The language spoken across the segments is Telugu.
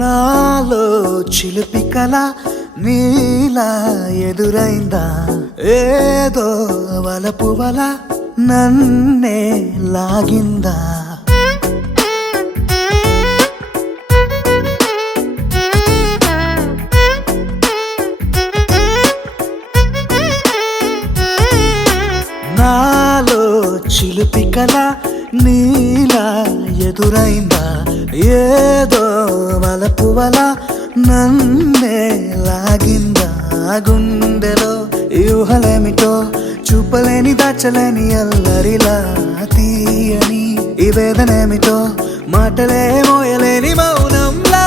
నాలో చిలిపి కళ నీలా ఎదురైందా? ఏదో వలపు వల నన్నే లాగిందా? నాలో చిలిపి కళ నీలా ఎదురైందా? ఏదో వలపు వల నన్నే లాగిందా? గుండెలో యూహలేమిటో చూపలేని దాచలేని అల్లరిలా తీయని ఈ వేదనేమిటో మాటలే మోయలేని మౌనంలా.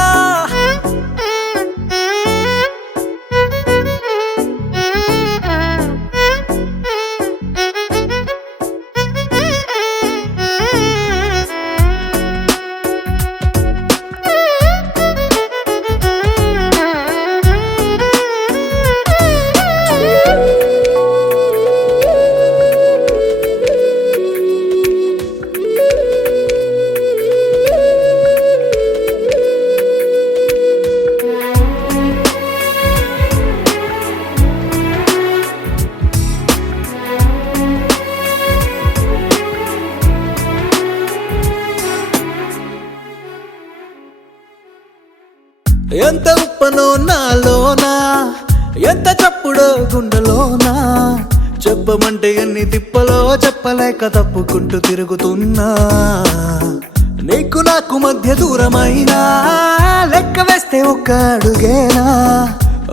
ఎంత ఉప్పనో నాలోనా, ఎంత చప్పుడో గుండెలోనా, చెప్పమంటే ఎన్ని తిప్పలో చెప్పలేక తప్పుకుంటూ తిరుగుతున్నా. నీకు నాకు మధ్య దూరమైనా లెక్క వేస్తే ఒక్క అడుగేనా?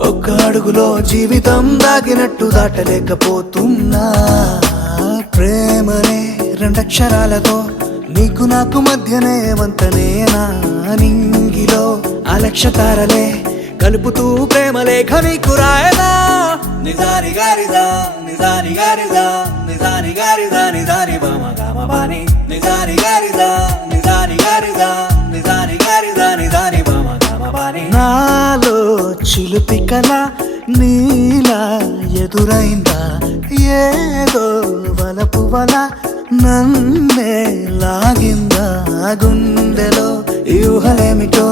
ఒక్క అడుగులో జీవితం దాగినట్టు దాటలేకపోతున్నా. ప్రేమనే రెండక్షరాలతో నీకు నాకు మధ్యనే వంతనేనా? నింగిలో అలక్షతారలే కలుపుతూ ప్రేమలేఖ నీకు రాయనా? నిజాని గారిదా నిజాని గారిదా నిజాని గారిదా నిజాని బామ గామ బాని నిజాని గారిదా నిజాని గారిదా నిజాని గారిదా నిజాని బామ గామ బాని. నాలో చిలిపి కళ నీలా ఎదురైందా? ఏదో వలపు వల నన్నే లాగిందా? గుండెలో యూహలేమిటో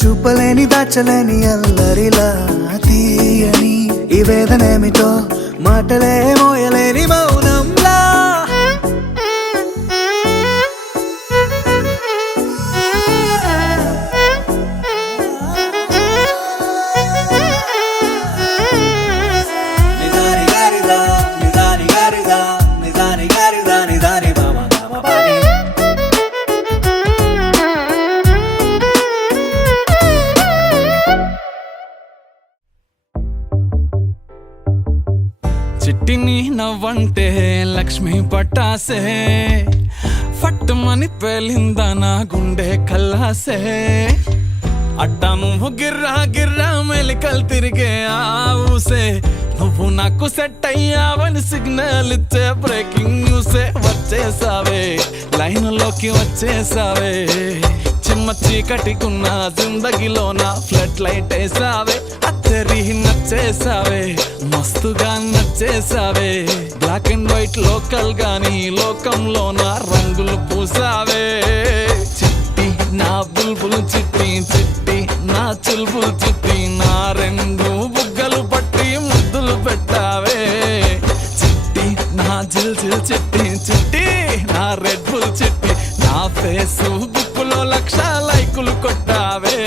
చూపలేని దాచలేని అల్లరిలా తీయని ఈ వేదనేమిటో మాటలే మోయలేని మౌనంలా. నిజాని గారిదా నిజాని గారిదా నిజాని గారిదా నిజాని బామ గామ బాని. చిట్టిని నవ్వంటే లక్ష్మీ పట్టాసే, ఫట్టుమని పేలిందా నా గుండె కల్లాసే. అట్టా నువ్వు గిర్రా గిర్రా మెలికలు తిరిగే ఆ ఊసే, నువ్వు నాకు సెట్ అయ్యావని సిగ్నల్ ఇచ్చే బ్రేకింగ్ న్యూసే. వచ్చేసావే లైన్లోకి వచ్చేసావే, చిమ్మ చీకటికున్న జిందగీలో నా ఫ్లడ్ లైట్ వేసావే. అత్తరి నచ్చేసావే మస్తుగా నచ్చేసావే, బ్లాక్ అండ్ వైట్ లోకల్ గాని లోకంలో నా రంగులు పూసావే. చిట్టి నా బుల్బుల్ చిట్టి చిట్టి నా చుల్బుల్ చిట్టి, నా రెండు బుగ్గలు పట్టి ముద్దులు పెట్టావే. చిట్టి నా జిల్ జిల్ చిట్టి చిట్టి నా రెడ్ బుల్ చిట్టి, నా ఫేస్బుక్ లో 1,00,000 లైకులు కొట్టావే.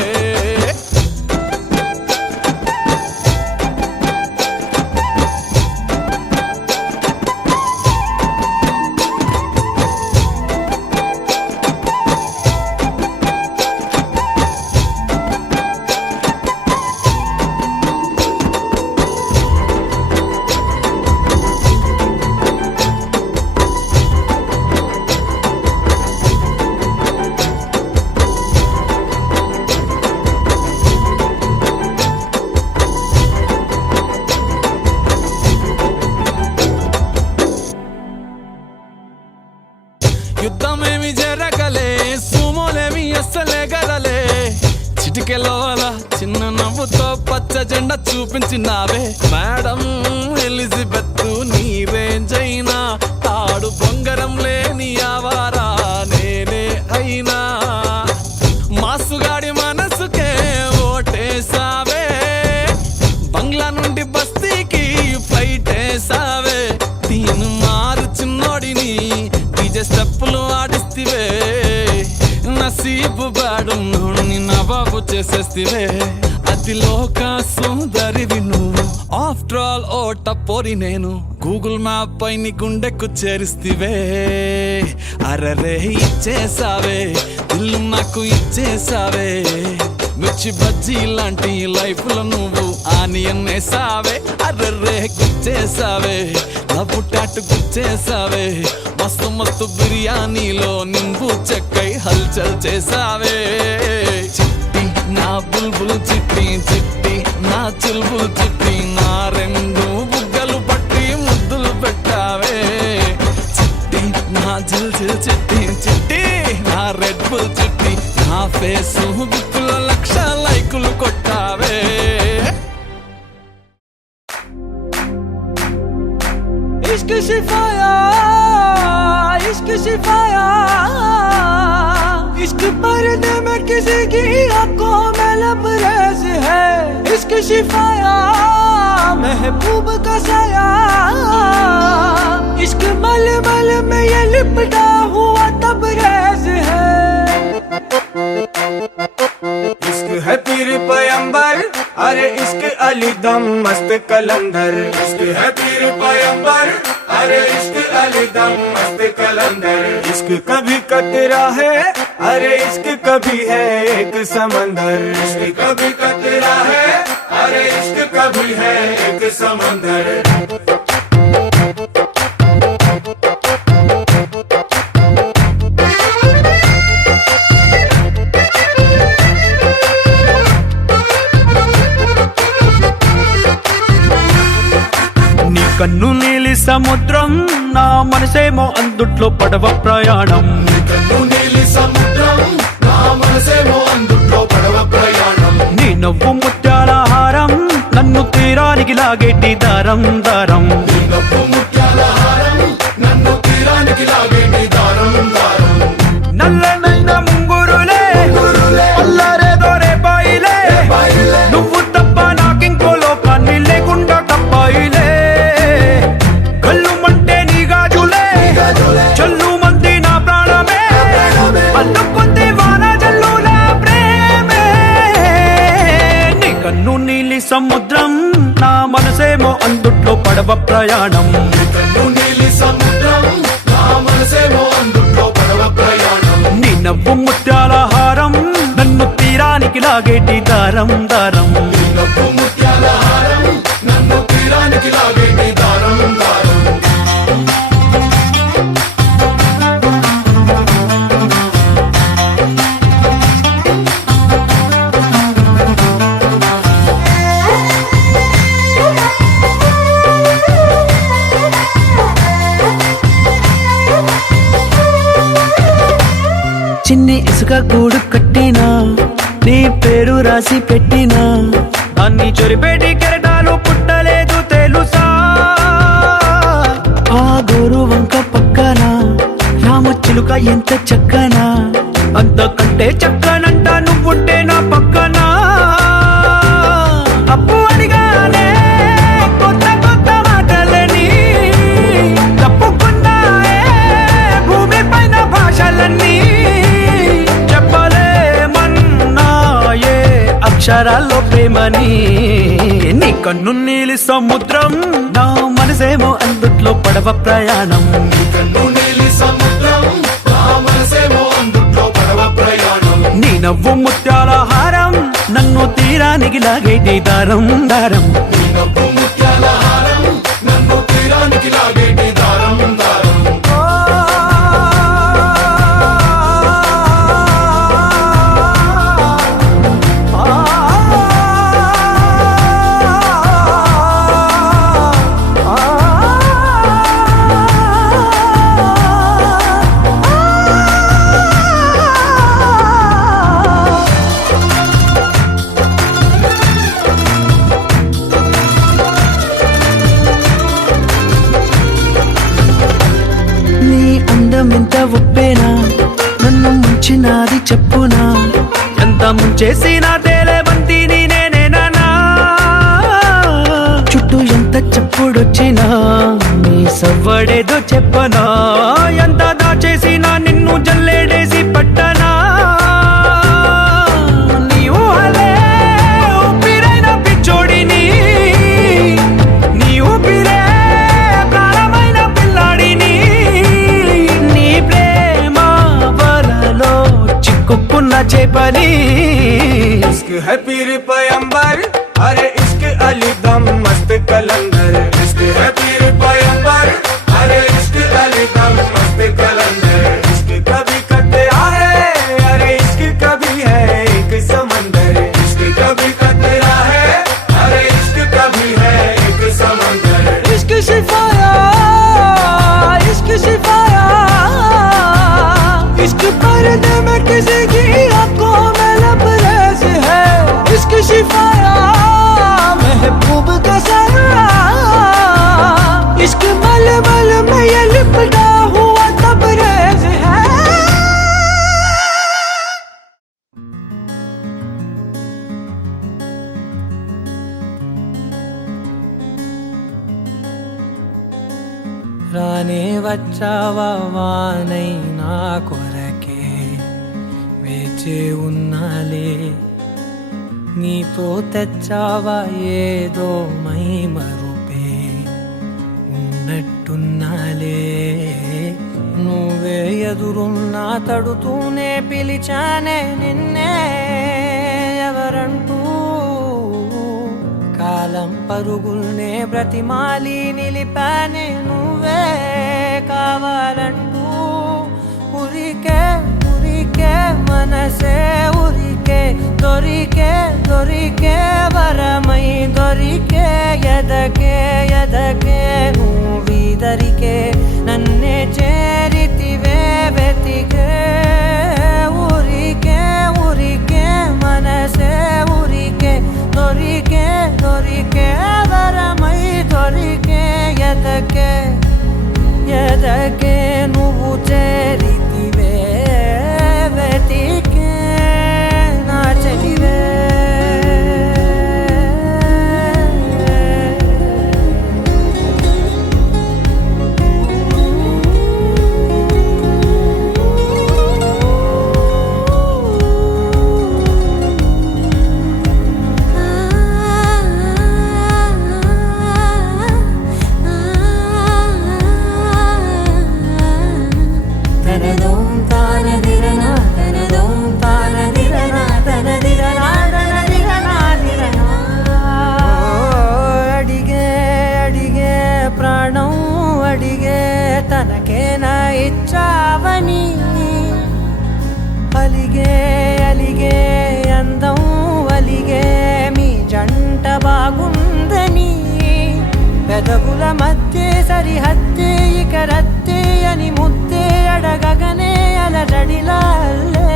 పచ్చ జెండా చూపించినావే మేడం ఎలిజబెత్ నీ రేంజ్ అయినా తాడు బొంగరం లేని ఆవారా నేనే అయినా మాసుగాడి మనసుకే ఓటేసావే బంగ్లా నుండి బస్తీకి ఫ్లైట్ వేసావే తీను మారు చిన్నోడిని డీజే స్టెప్పులు ఆడిస్తివే నసీబు బాడున్నోడిని నవాబు చేసేస్తివే అతిలోక సుందరివి నువ్వు ఆఫ్టర్ ఆల్ ఓ టపోరి నేను గూగుల్ మ్యాప్ పై నీ గుండెకు చేరిస్తివే అరరే ఇచ్చేసావే ఇల్లు నాకు ఇచ్చేసావే మిర్చి బజ్జీ లాంటి లైఫ్ లో నువ్వు ఆనియన్ వేసావే అర్రే గుచ్చేసావే లవ్వు టాటు గుచ్చేసావే మస్తు మస్తు బిర్యానీలో నింబు చెక్కై హల్చల్ చేసావే చిట్టి నా బుల్బుల్ చిట్టి చిట్టి నా చుల్బుల్ చిట్టి నా రెండు బుగ్గలు పట్టి ముద్దులు పెట్టావే చిట్టి నా జిల్ జిల్ చిట్టి చిట్టి నా రెడ్ బుల్ చిట్టి నా ఫేసు బుక్కులో 1,00,000 లైకులు కొట్టావే इश्क शिफाया इश्क शिफाया इश्क पर्दे में किसी की आंखों में लबरेज है इश्क शिफाया महबूब का साया इश्क मलमल में ये लिपटा हुआ तबरेज है इश्क है पीर पैगंबर अरे इश्क अली दम मस्त कलंदर इश्क है पीर पैगंबर अरे इश्क अली दम मस्त कलंदर इश्क कभी कतरा है अरे इश्क कभी है एक समंदर इश्क कभी कतरा है अरे इश्क कभी है एक समंदर కన్ను నీలి సముద్రం నా మనసేమో అందుట్లో పడవ ప్రయాణం కన్ను నీలి సముద్రం నా మనసేమో అందుట్లో పడవ ప్రయాణం నీ నవ్వు ముత్యాల హారం నన్ను తీరానికి లాగేటి దారం దారం నీ నవ్వు ముత్యాల హారం నన్ను తీరానికి లాగేటి దారం దారం నల్లనైన ముంగురులే అల్లారేదో రేపాయిలే నువ్వు తప్ప నాకింకో లోకాన్ని లేకుండా తప్పాయిలే కళ్ళు మంటే నీ గాజులే చల్లు మంది నా ప్రాణమే అల్లుకుంది వాన జల్లుల ప్రేమే నీ కన్ను నీలి సముద్రం నా మనసేమో అందుట్లో పడవ ప్రయాణం కన్ను నీలి సముద్రం నా మనసేమో అందుట్లో పడవ ప్రయాణం నీ నవ్వు ముత్యాల హారం నన్ను తీరానికి లాగేటి దారం దారం నీ నవ్వు ముత్యాల హారం నన్ను తీరానికి లాగేటి దారం దారం చిన్ని ఇసుక గూడు కట్టినా నీ పేరు రాసి పెట్టినా దాన్ని చొరిపేటి కెరటాలు పుట్టలేదు తెలుసా ఆ గోరు వంక పక్కన రామచిలుక ఎంత చక్కనా అంతకంటే చక్కనంట నువ్వుంటే నా పక్కన అప్పు అడిగానే కొత్త కొత్త మాటలని తప్పుకున్నాయే భూమి పైన భాషలన్నీ చెప్పలేమన్నాయే అక్షరాల్లో ప్రేమని నీ కన్ను నీలి సముద్రం నా మనసేమో అందుట్లో పడవ ప్రయాణం కన్ను నీలి సముద్రం నా మనసేమో అందుట్లో పడవ ప్రయాణం నీ నవ్వు ముత్యాల హారం నన్ను తీరానికి లాగేటి దారం దారం నీ నవ్వు ముత్యాల హారం నన్ను తీరానికి లాగేటి దారం దారం చేసిన తేలేబంతిని నేనేనా చుట్టూ ఎంత చప్పుడొచ్చినా నీ సవ్వడేదో చెప్పనా ఎంత దాచేసినా నిన్ను జల్లేడేసి పట్టనా నీ ఊహలే ఊపిరైన పిచ్చోడిని నీ ఊపిరే ప్రాణమైన పిల్లాడిని నీ ప్రేమ వలలో చిక్కుకున్న చేపని इश्क है पीर पैगंबर अरे इश्क अली दम मस्त कलंदर इश्क है पीर पैगंबर अरे इश्क अली दम मस्त कलंदर इश्क कभी कतरा है अरे इश्क कभी है एक समंदर इश्क कभी कतरा है अरे इश्क कभी है एक समंदर इश्क शिफाया इश्क शिफाया इश्क पर्दे में किसी की आंखों में लबरेज है इश्क शिफाया महबूब का साया इश्क मलमल में ये लिपटा हुआ तबरेज है రానే వచ్చావా వానై నా కొరకే వేచి ఉన్నాలే నీతో తెచ్చావా ఏదో మై మరుపే ఉన్నట్టున్నాలే నువ్వే ఎదురున్నా తడుతూనే పిలిచానే నిన్నే ఎవరంటూ కాలం పరుగుల్నే బ్రతిమాలి నిలిపానే నువ్వే కావాలంటూ ఉరికే ఉరికే మనసే ఉరికే దొరికే దొరికే వరమై దొరికే ఎదకే ఎదకే నువ్విదరికే నన్నే చేరితివే వెతికే ఉరికే ఉరికే మనసే ఉరికే దొరికే దొరికే వరమై దొరికే ఎదకే ఎదకే నువ్వు చేరితివే వెతికే నా చెలివే అడిగే అడిగే ప్రాణం అడిగే తనకేనా ఇచ్చావని అలిగే అలిగే అందం అలిగే మీ జంట బాగుందని పెదవుల మధ్య సరిహద్దే ఇక రద్దే అని ముద్దే అడగగనే అలజడిలాల్లే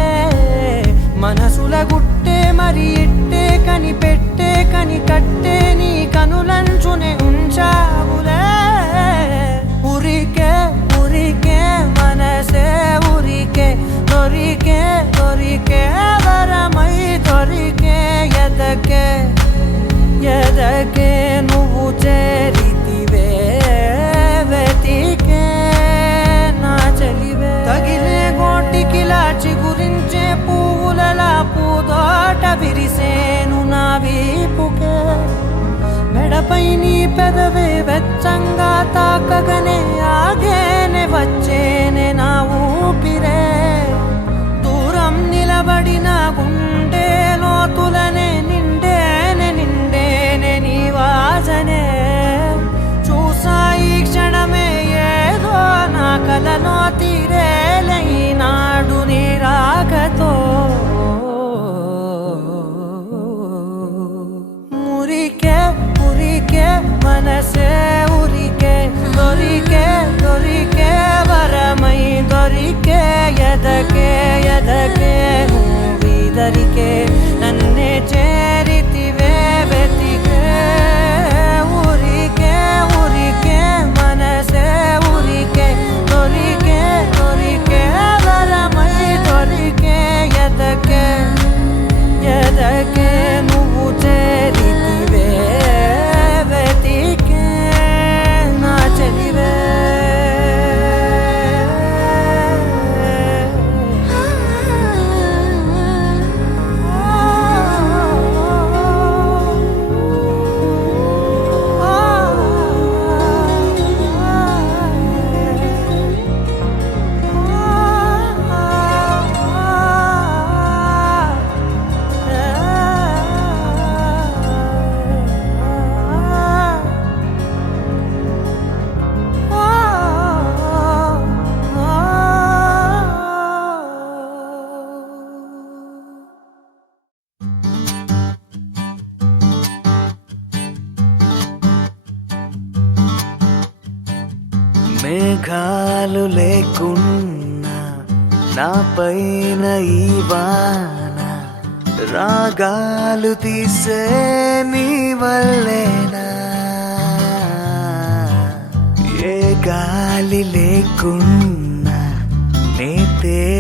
మనసుల గుట్టే మరి ఇట్టే కనిపెట్టే కని కట్టే నీ కనులంచునే ఉంచావులే ఉరికే ఉరికే మనసే ఉరికే దొరికే దొరికే వరమై దొరికే ఎదకే ఎదకే నువ్వు చేరితివే వెతికే నా చెలివే తగిలే గోటికిలా చిగురించే పువ్వులలా పూదోట విరిసేను నా వీపుకే మెడపై నీ పెదవే వెచ్చంగా తాకగనే ఆగేనే వచ్చేనే నా ఊపిరే దూరం నిలబడిన గుండె లోతులనే నిండేనే నిండేనే నీ వాసనే చూసా ఈ క్షణమే ఏదో నా కలలో తీరేలే ఈనాడు నీ రాకతో మురికే ఉరికే మనసే ఉరికే దొరికే మేఘాలు లేకున్నా నా పైన ఈ వాన రాగాలు తీసే నీ వల్లేనా ఏ గాలి లేకున్నా నే తేలిపోతున్నా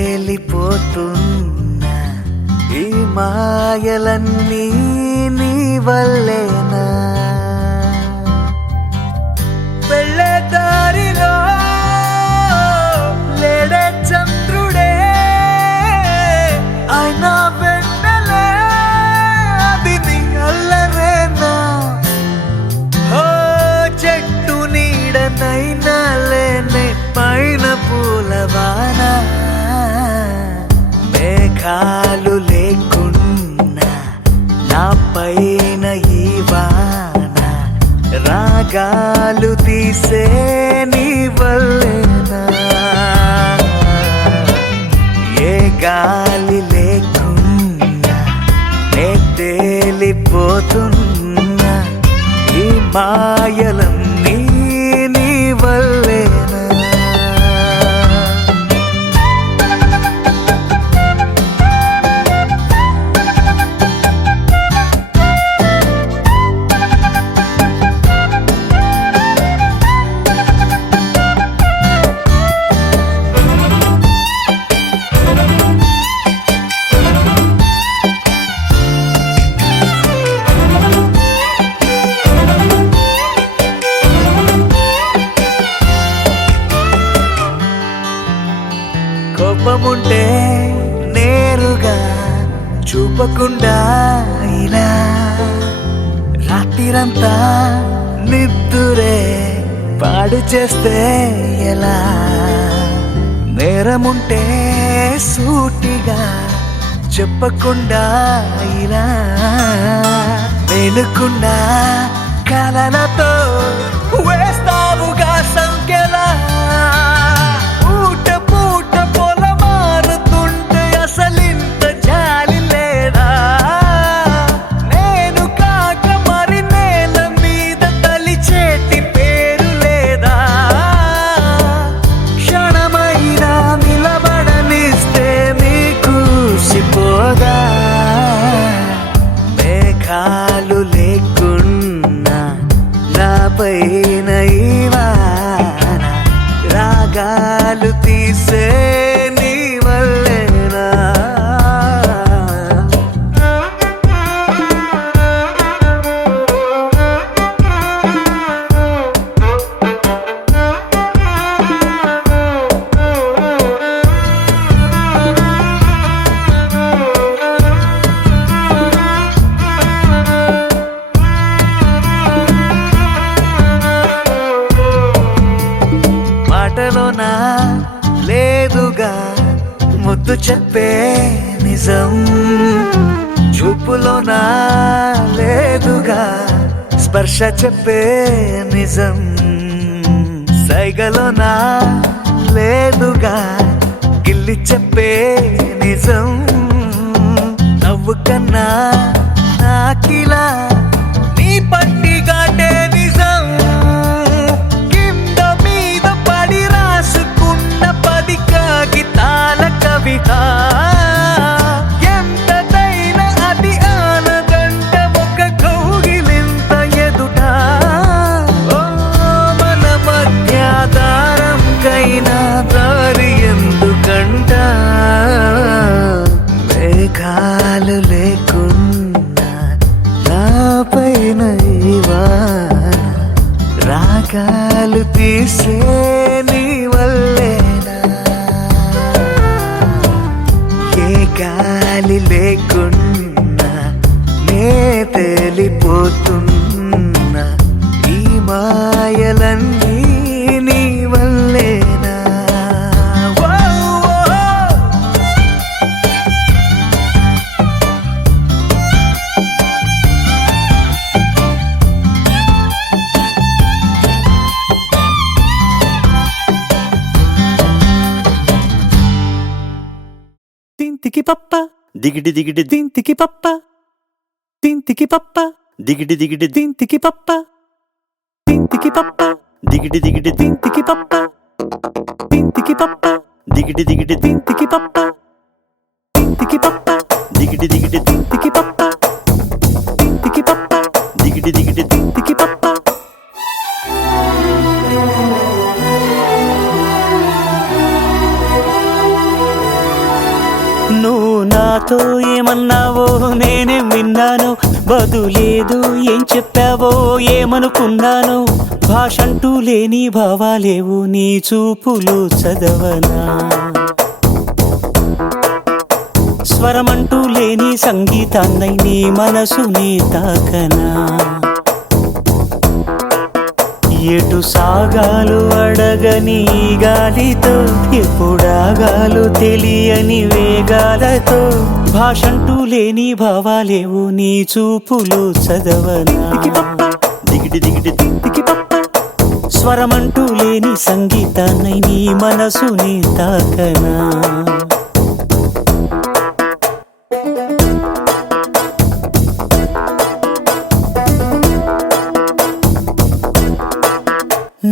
ఈ మాయలన్నీ నీ వల్లేనా వెళ్ళే దారిలో లేడే చంద్రుడే అయినా వెన్నెలే అది నీ అల్లరేనా ఓ చెట్టు నీడనైనా లేనే పైన పూలవాన మేఘాలు లేకున్నా నా పైన ఈ వాన రాగాలు తీసే నీ వల్లేనా ఏ గాలి లేకున్నా నే తేలిపోతున్నా ఈ మాయలన్నీ నీ వల్లేనా కోపముంటే నేరుగా చూపకుండా ఇలా రాత్రిరంతా నిద్దురే పాడు చేస్తే ఎలా నేరముంటే సూటిగా చెప్పకుండా ఇలా వెనుకుండా కలలతో వేస్తావుగా సంఖ్యలా అసలింత జాలి లేదా నేను కాక మరి నేల మీద తలిచేటి పేరు లేదా క్షణమైనా నిలబడనిస్తే నీకు సిపోదా మేఘాలు లేకున్నా నా పైన ఈ వాన రాగాలు తీసే నీ వల్లేనా మాటలోనా లేదుగా ముద్దు చెప్పే నిజం చూపులోనా లేదుగా స్పర్శ చెప్పే నిజం సైగలోనా లేదుగా గిల్లి చెప్పే నిజం నవ్వు కన్నా నాకిలా నీ పట్టి గాటే నిజం కింద మీద పడి రాసుకున్న 10 కాగితాల కవిత ఎంతదైనా అది ఆనదంట ఒక కౌగిలింత ఎదుట ఓ మన మధ్య దారంకైనా దారి ఎందుకంట మేఘాలు లేకున్నా నా పైన ఈ వాన రాగాలు తీసే నీ వల్లేనా ఏ గాలి లేకున్నా నే తేలిపోతున్నా ఈ మాయలన్నీ నీ వల్లేనా ఓ, ఓ. తింతికి పప్ప దిగిడి దిగిడి తింతికి పప్ప తింతికి పప్ప దిగిడి దిగిడి తింతికి పప్ప తింతికి పప్ప దిగిడి దిగిడి తింతికి పప్ప దిగిటి దిగిటి తింతికి పప్ప తింతికి పప్ప దిగిటి దిగిటి తింతికి పప్ప తింతికి పప్ప దిగిటి దిగిటి తింతికి పప్ప నువ్వు నాతో ఏమన్నావో నేనేం విన్నాను, బదులేదు ఏం చెప్పావో ఏమనుకున్నాను. భాషంటూ లేని భావాలేవు నీ చూపులు చదవనా, స్వరమంటూ లేని సంగీతాన్నై నీ మనసుని తాకనా. ఎటు సాగాలు అడగని గాలితో, ఎప్పుడాగాలు తెలియని వేగాలతో. భాషంటూ లేని భావాలేవు నీ చూపులు చదవనా, దిగిటి దిగిటి తింతికి పప్ప స్వరమంటూ లేని సంగీతాన్నై నీ మనసుని తాకనా.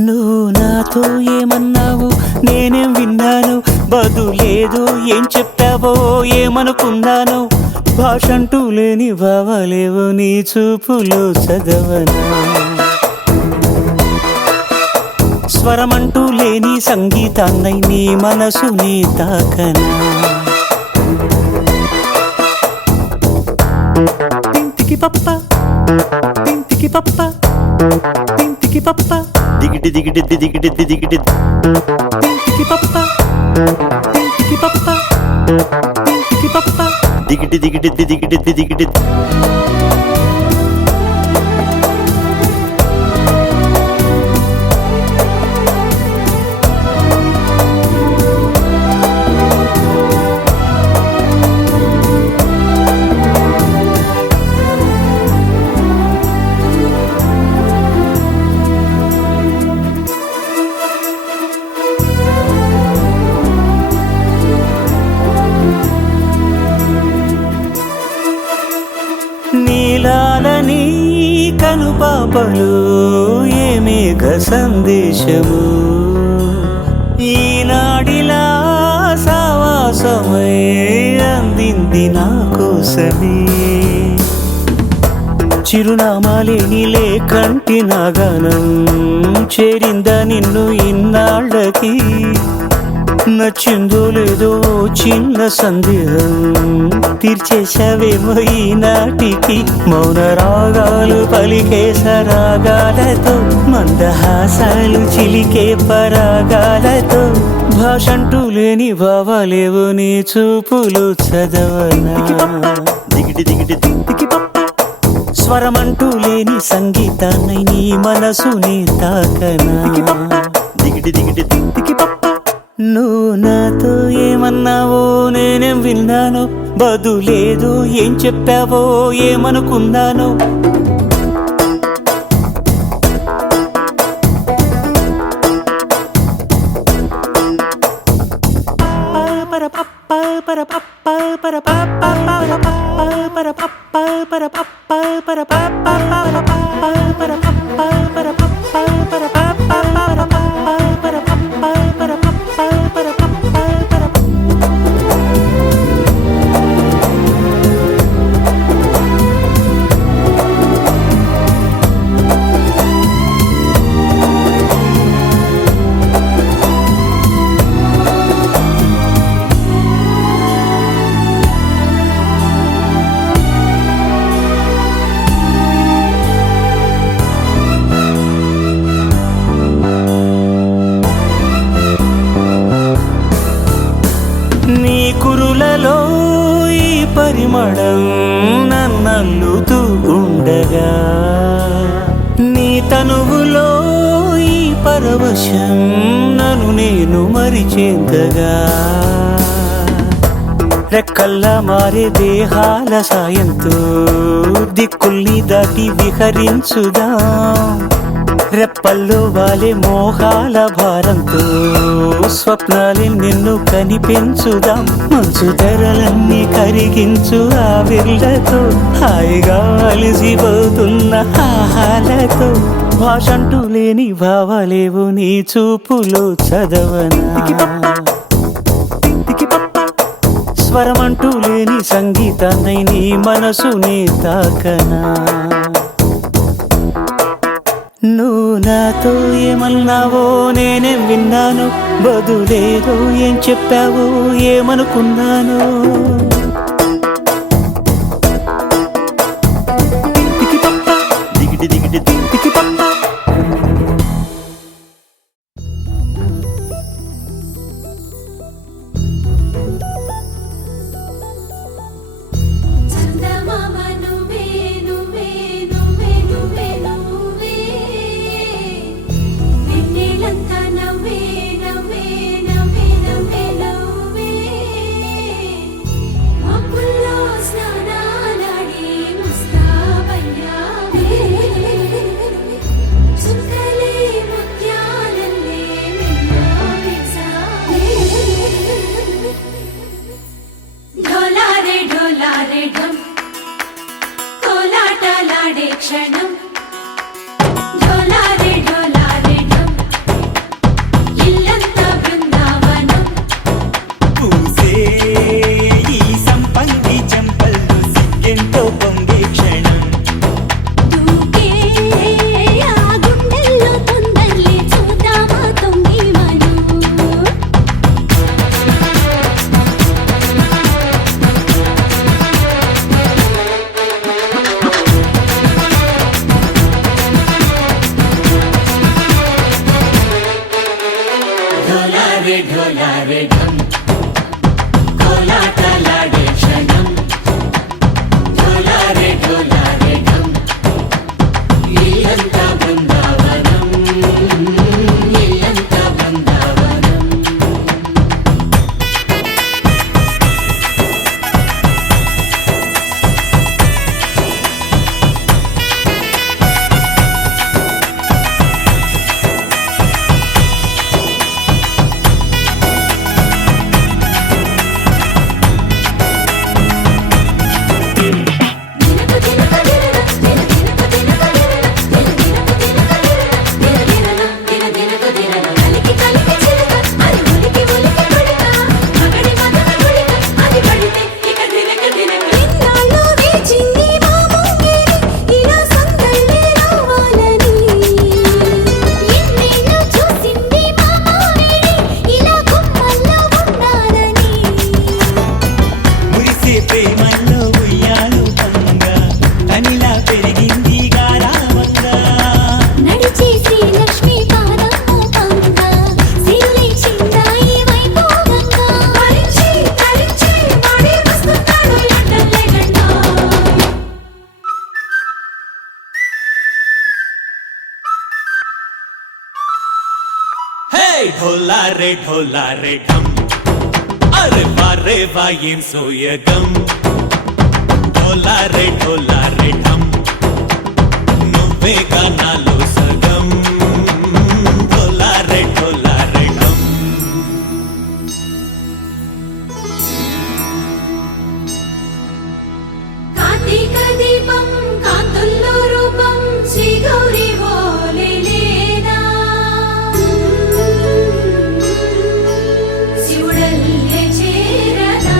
నువ్వు నాతో ఏమన్నావు నేనేం విన్నాను, బదులేదు ఏం చెప్పావో ఏమనుకున్నాను. భాషంటూ లేని భావాలేవో నీ చూపులో చదవనా, స్వరమంటూ లేని సంగీతాన్నై నీ మనసుని తాకనా. తింతికి పప్ప తింతికి పప్ప తింతికి పప్ప దిగిటి దిగిటి దిగిటి దిగిటి తింతికి పప్ప తింతికి పప్ప తింతికి పప్ప దిగిటి దిగిటి దిగిటి దిగిటి నీలాలని కనుపాపలు ఏమేఘ సందేశము, ఈనాడిలా సావాసమై అందింది నా కోసమే. చిరునామాలేని లేకంటి నాగానం చేరిందా నిన్ను ఇన్నాళ్ళకి. నచ్చిందో లేదో చిన్న సందేహం తీర్చేశావేమో ఈనాటికి. మౌన రాగాలు పలికే సరాగాలతో, మందహాసాలు చిలికే పరాగాలతో. భాషంటూ లేని భావాలేవో నీ చూపులు చదవనా, దిగిటి దిగిటి తింతికి పప్ప స్వరమంటూ లేని సంగీతాన్నై నీ మనసుని తాకనా. దిగిటి దిగిటి తింతికి పప్ప నువ్వు నాతో ఏమన్నావో నేనేం విన్నాను, బదులేదు ఏం చెప్పావో ఏమనుకున్నాను. నీ కురులలో ఈ పరిమళం నన్నల్లుతూ ఉండగా, నీ తనువులో ఈ పరవశం నన్ను నేను మరిచేంతగా. రెక్కల్లా మారే దేహాల సాయంతో దిక్కుల్ని దాటి విహరించుదాం. రెప్పల్లో వాలే మోహాల భారంతో స్వప్నాలే నిన్ను కనిపించుదాం. మంచు ధరలన్నీ కరిగించు ఆవిర్లతో, హాయిగా అలిసిపోతున్న ఆహాలతో. భాషంటూ లేని భావాలేవు నీ చూపులో చదవనా, స్వరమంటూ లేని సంగీతాన్నై నీ మనసుని తాకనా నువ్వు నాతో ఏమన్నావో నేనేం విన్నాను బదులేదో ఏం చెప్పావో ఏమనుకున్నాను దిగిటి దిగిటి దిగిటి చందమామ నువ్వే నువ్వే నువ్వే నువ్వే నువ్వే వెన్నెలంతా నవ్వే నవ్వే నవ్వే నవ్వే నవ్వే మబ్బుల్లో స్నానాలాడి ముస్తాబయ్యావే చుక్కలే ముత్యాలల్లే మెరిసావే ढोलारे ढोलारे ढम कोलाटलाडे क्षणम ढोलारे ढोलारे ढम इल्लंता बृंदावनम పూసే ఈ సంపంగి చెంపల్లో సిగ్గెంతో పొంగే క్షణం దూకే ఆ గుండెల్లో తొందరలే చూద్దామా తొంగి మనం ढोलारे ढोलारे ढम कोलाटलाडे क्षणम ढोलारे ढोलारे ढम इल्लंता बृंदावनम इल्लंता बृंदावनम మురిసే ప్రేమల్లో ఉయ్యాలు పంగా కనిలా పెరిగింది గారావంగా నడిచే శ్రీలక్ష్మి పాదము పంగా సిరులై చిందాయి వైభోగంగా పరిచి తరించి వాడి వస్తున్నాడు లండన్లే గండా హే ढोला रे ढम अरे वाह ఏం సోయగం ढोला रे ढम నువ్వే గానాలో సగం ढोला रे ढम కార్తీక దీపం కాంతుల్లో రూపం శ్రీ గౌరీ ఓలే లేనా శివుడల్లే చేరదా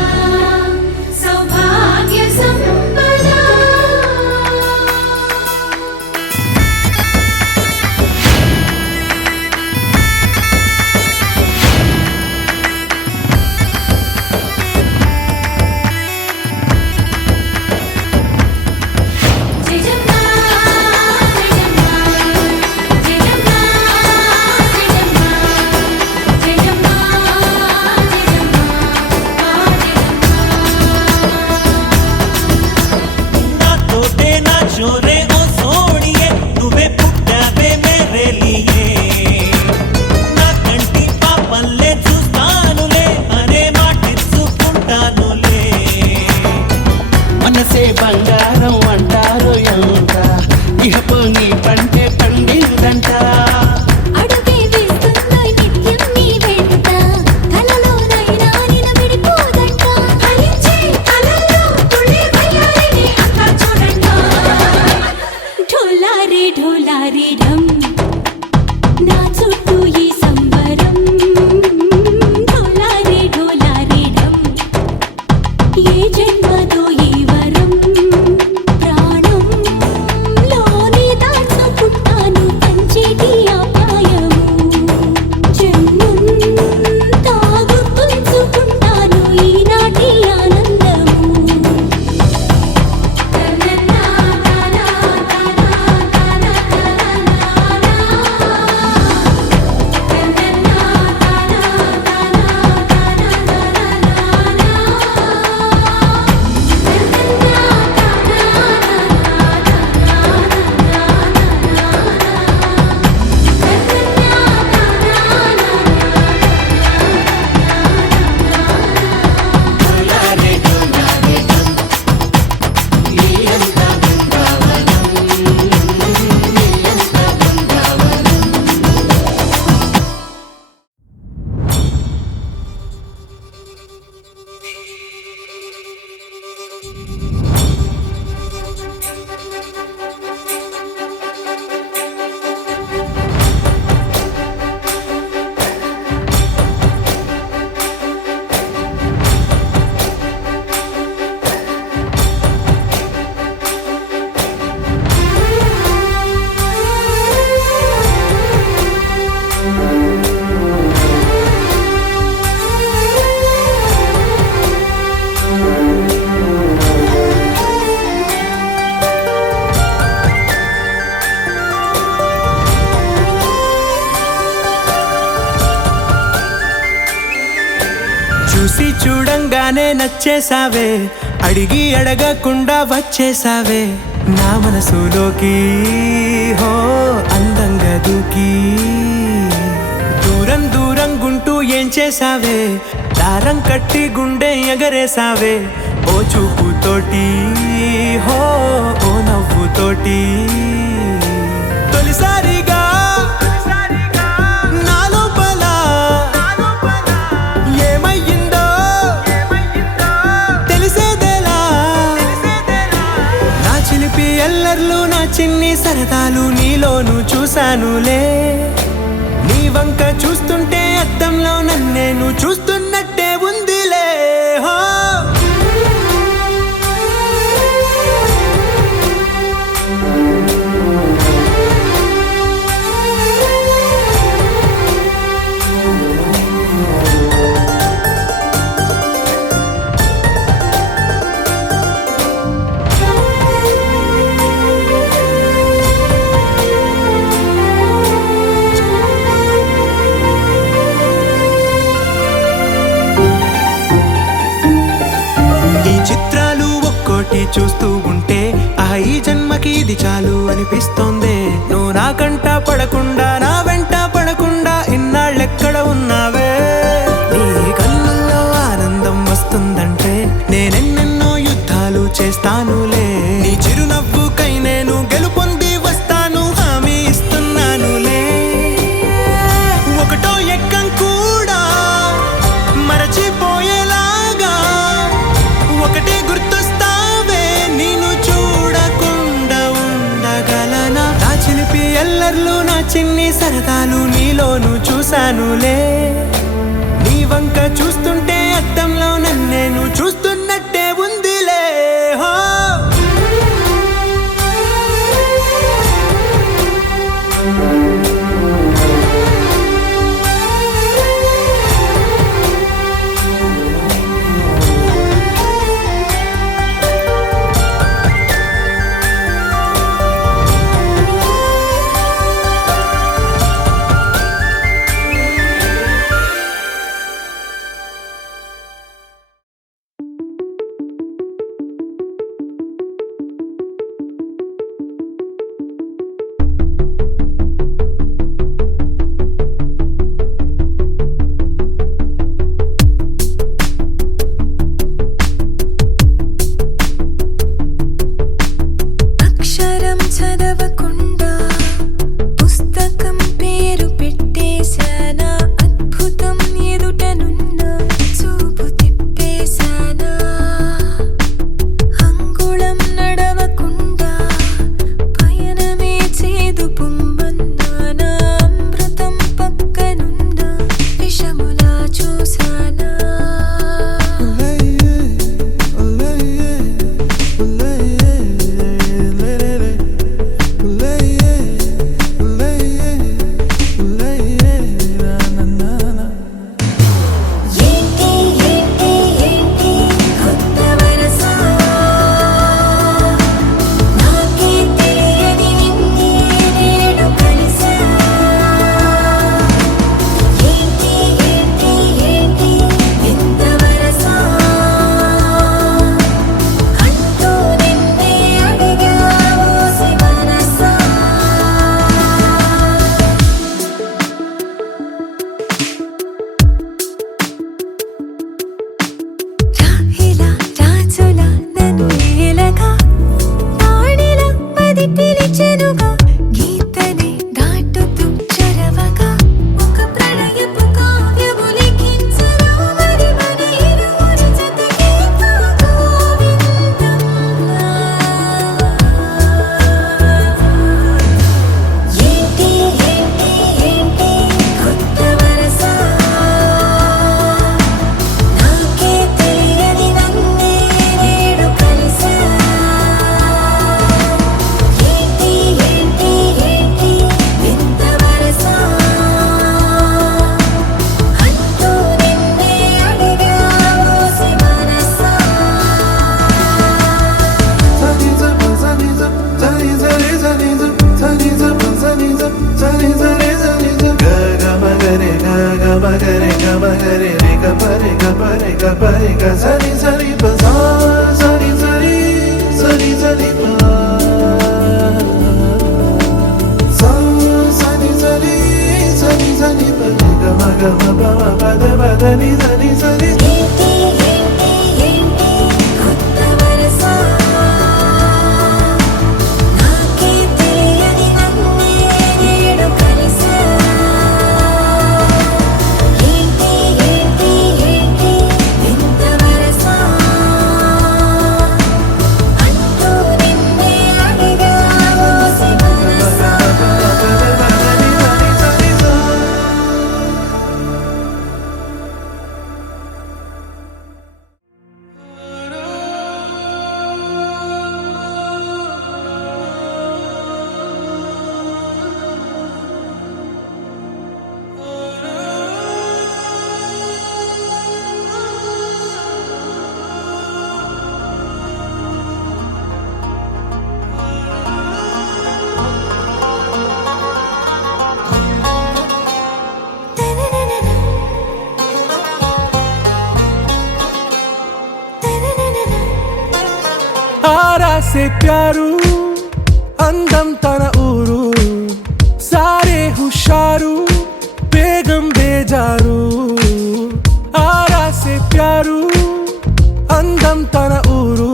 సౌభాగ్య సంపద చూసి చూడంగానే నచ్చేసావే, అడిగి అడగకుండా వచ్చేసావే నా మనసులోకి. హో అందంగా దూకి దూరం దూరం గుంటూ ఏం చేసావే, దారం కట్టి గుండె ఎగరేసావే ఓ చూపుతోటి. హో ఓ నవ్వుతోటి తొలిసారిగా నా లోపల ఏమయ్యిందో తెలిసేదేలా. నా చిలిపి ఎల్లర్లు నా చిన్ని సరదాలు నీలోను చూశానులే. నీ వంక చూస్తుంటే అద్దంలో నన్నేను చూస్తున్నట్టే ఉందిలే. హో చూస్తూ ఉంటే ఈ జన్మకి ఇది చాలు అనిపిస్తోంది. నువ్వు నా కంట పడకుండా నా వెంట పడకుండా ఇన్నాళ్ళెక్కడ ఉన్నావే. నీ కళ్ళల్లో ఆనందం వస్తుందంటే నేనెన్నెన్నో యుద్ధాలు చేస్తానులే. నీ చిరునవ్వుకై నేను గెలుపొంది వస్తాను హామీ ఇస్తున్నానులే. ఒకటో ఎక్కం కూడా మరచిపోయేలాగా ఒకటే గుర్తొస్తావే, నేను చూడకుండా ఉండగలనా. నా చిలిపి ఎల్లర్లు నా చిన్ని సరదాలు నీలోను చూశానులే. నీ వంక చూస్తుంటే అద్దంలో నన్నేను చూస్తున్నట్టే ఉందిలే. హో గమగరే గమగరే రేగ పరే pare ga zari zari pa za zari zari zari zari pa za zari zari zari zari pa ga ma pa da ni zari zari కొత్త వరస నాకే తెలియని నన్నే నేడు కలిసా ఏంటి ఎంత వరస అంటూ నిన్నే అడిగా ఓసి మనసా आरा से प्यारू అందం తన ఊరు సారే హుషారు బేగం బేజారు ఆరా సే ప్యారు అందం తన ఊరు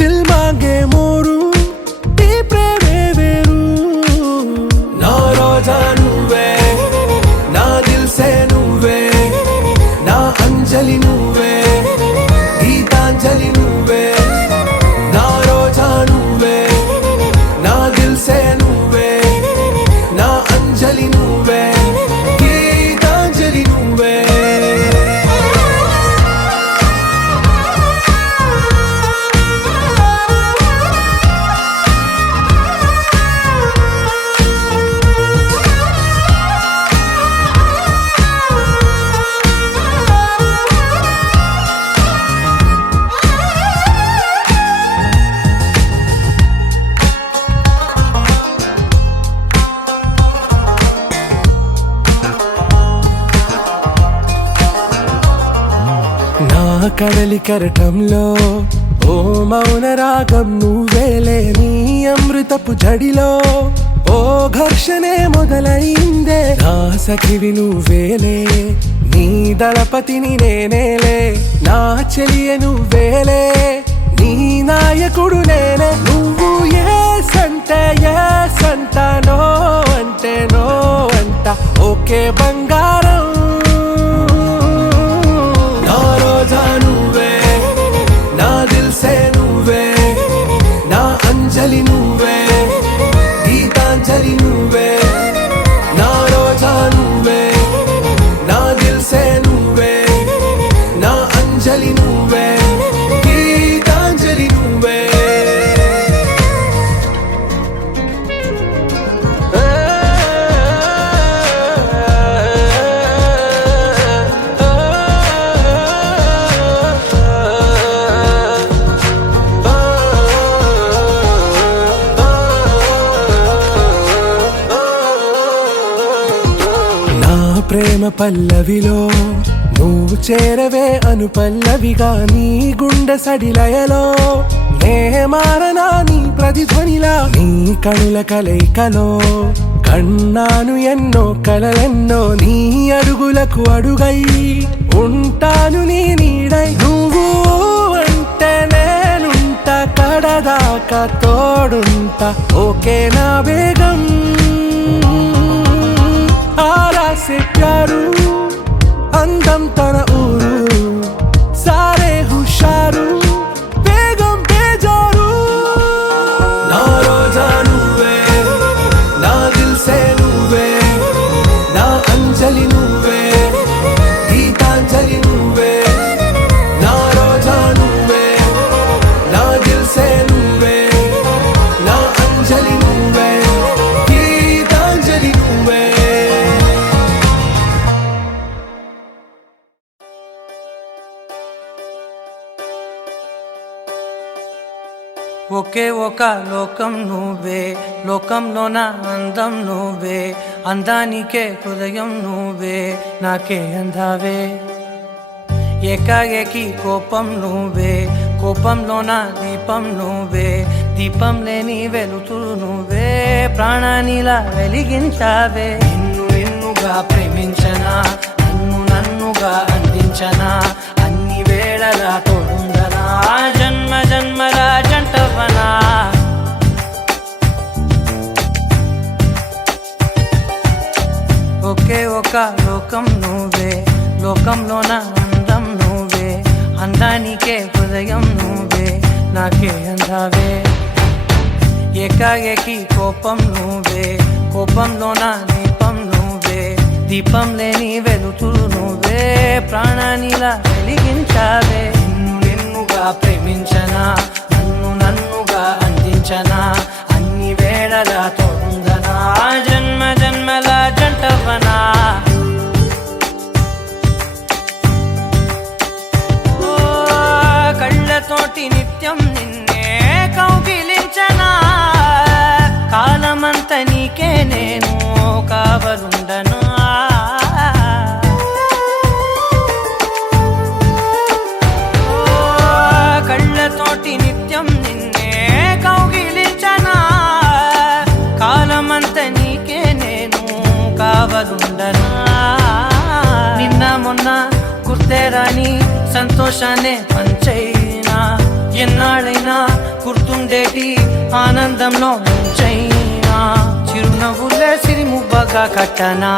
దిల్ మాంగే మోరు ఈ ప్రేమే వేరు నా రోజా నువ్వే నా దిల్ సే నువ్వే నా అంజలి నువ్వే గీతాంజలి నువ్వే నా రోజా నువ్వే నా దిల్ సే నువ్వే నా అంజలి నువ్వే గీతాంజలి నువ్వే నా కడలి కరటంలో ఓ మౌన రాగం నువ్వేలే నీ అమృతపు జడిలో ఓ ఘర్షణే మొదలైందే నా సఖివి నువ్వేలే నీ దళపతిని నేనేలే నా చెలియ నువ్వేలే నీ నాయకుడు నేనే నువ్వు ఏ సంట నో అంటే నో అంట ఓకే బంగారం నా రోజా నువ్వే నా దిల్ సే నువ్వే నా అంజలి నువ్వే గీతాంజలి నువ్వే నా రోజా నువ్వే నా దిల్ సే నువ్వే నా అంజలి నువ్వే గీతాంజలి నువ్వే ప్రేమ పల్లవిలో నువ్వు చేరవే అను పల్లవిగా నీ గుండె సడిలయలో నే మారనా నీ ప్రతిధ్వనిలా నీ కనుల కలయికలో కన్నాను ఎన్నో కలలెన్నో నీ అడుగులకు అడుగై ఉంటాను నీ నీడై నువ్వు అంటే నేనుంట కడదాకా తోడుంటా ఓకే నా బేగం ఆరా సే ప్యారు అందం తన ఊరు సారే హుషారు బేగం బేజారు నా రోజా నువ్వే నా దిల్ సే నువ్వే నా అంజలి నువ్వే గీతాంజలి నువ్వే నా రోజా నువ్వే నా దిల్ సే నువ్వే నా అంజలి నువ్వే గీతాంజలి నువ్వే ఒకే ఒక లోకం నువ్వే లోకంలో నా అందం నువ్వే అందానికే హృదయం నువ్వే నాకే అందావే ఏకాఏకి కోపం నువ్వే, కోపంలోన దీపం నువ్వే, దీపం లేని వెలుతురు నువ్వే, ప్రాణానిలా వెలిగించావే. నిన్నుగా ప్రేమించనా, నన్నుగా అందించనా, అన్ని వేళలా తోడుండనా, జన్మ జన్మల జంటవనా. ఒకే ఒక లోకం నువ్వే, లోకంలోన అందం నువ్వే, అందానికే హృదయం నువ్వే, నాకే అందావే. ఏకాఏకి కోపం నువ్వే, కోపంలోన దీపం నువ్వే, దీపం లేని వెలుతురు నువ్వే, ప్రాణానిలా వెలిగించావే. నిన్నుగా ప్రేమించనా, నన్నుగా అందించనా, అన్ని వేళలా తోడుందనా, జన్మ జన్మల జంటవనా. ఓ కళ్ళతోటి నిత్యం నిన్నే కౌగిలించనా, కాలమంత నీకే నేను కావలుండనా. ఓ కళ్ళతోటి నిత్యం నిన్నే కౌగిలించనా, కాలమంత నీకే నేను కావలుండనా. నిన్న మొన్న గుర్తేరాని సంతోషాన్నే పంచైనా, ఎన్నాళ్ళైనా గుర్తుండేటి ఆనందంలో నుంచైనా, చిరునవ్వులే సిరిముబ్బగా కట్టనా.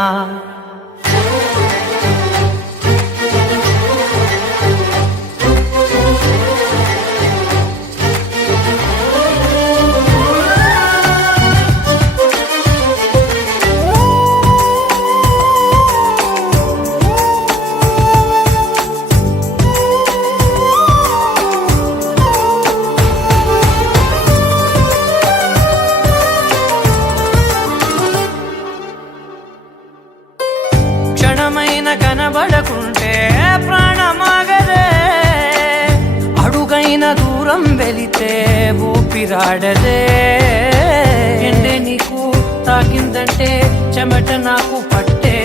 క్షణమైన కనబడకుంటే ప్రాణమాగదే, అడుగైన దూరం వెళితే ఊపిరాడదే. ఎండే నీకు తాకిందంటే చెమట నాకు పట్టే,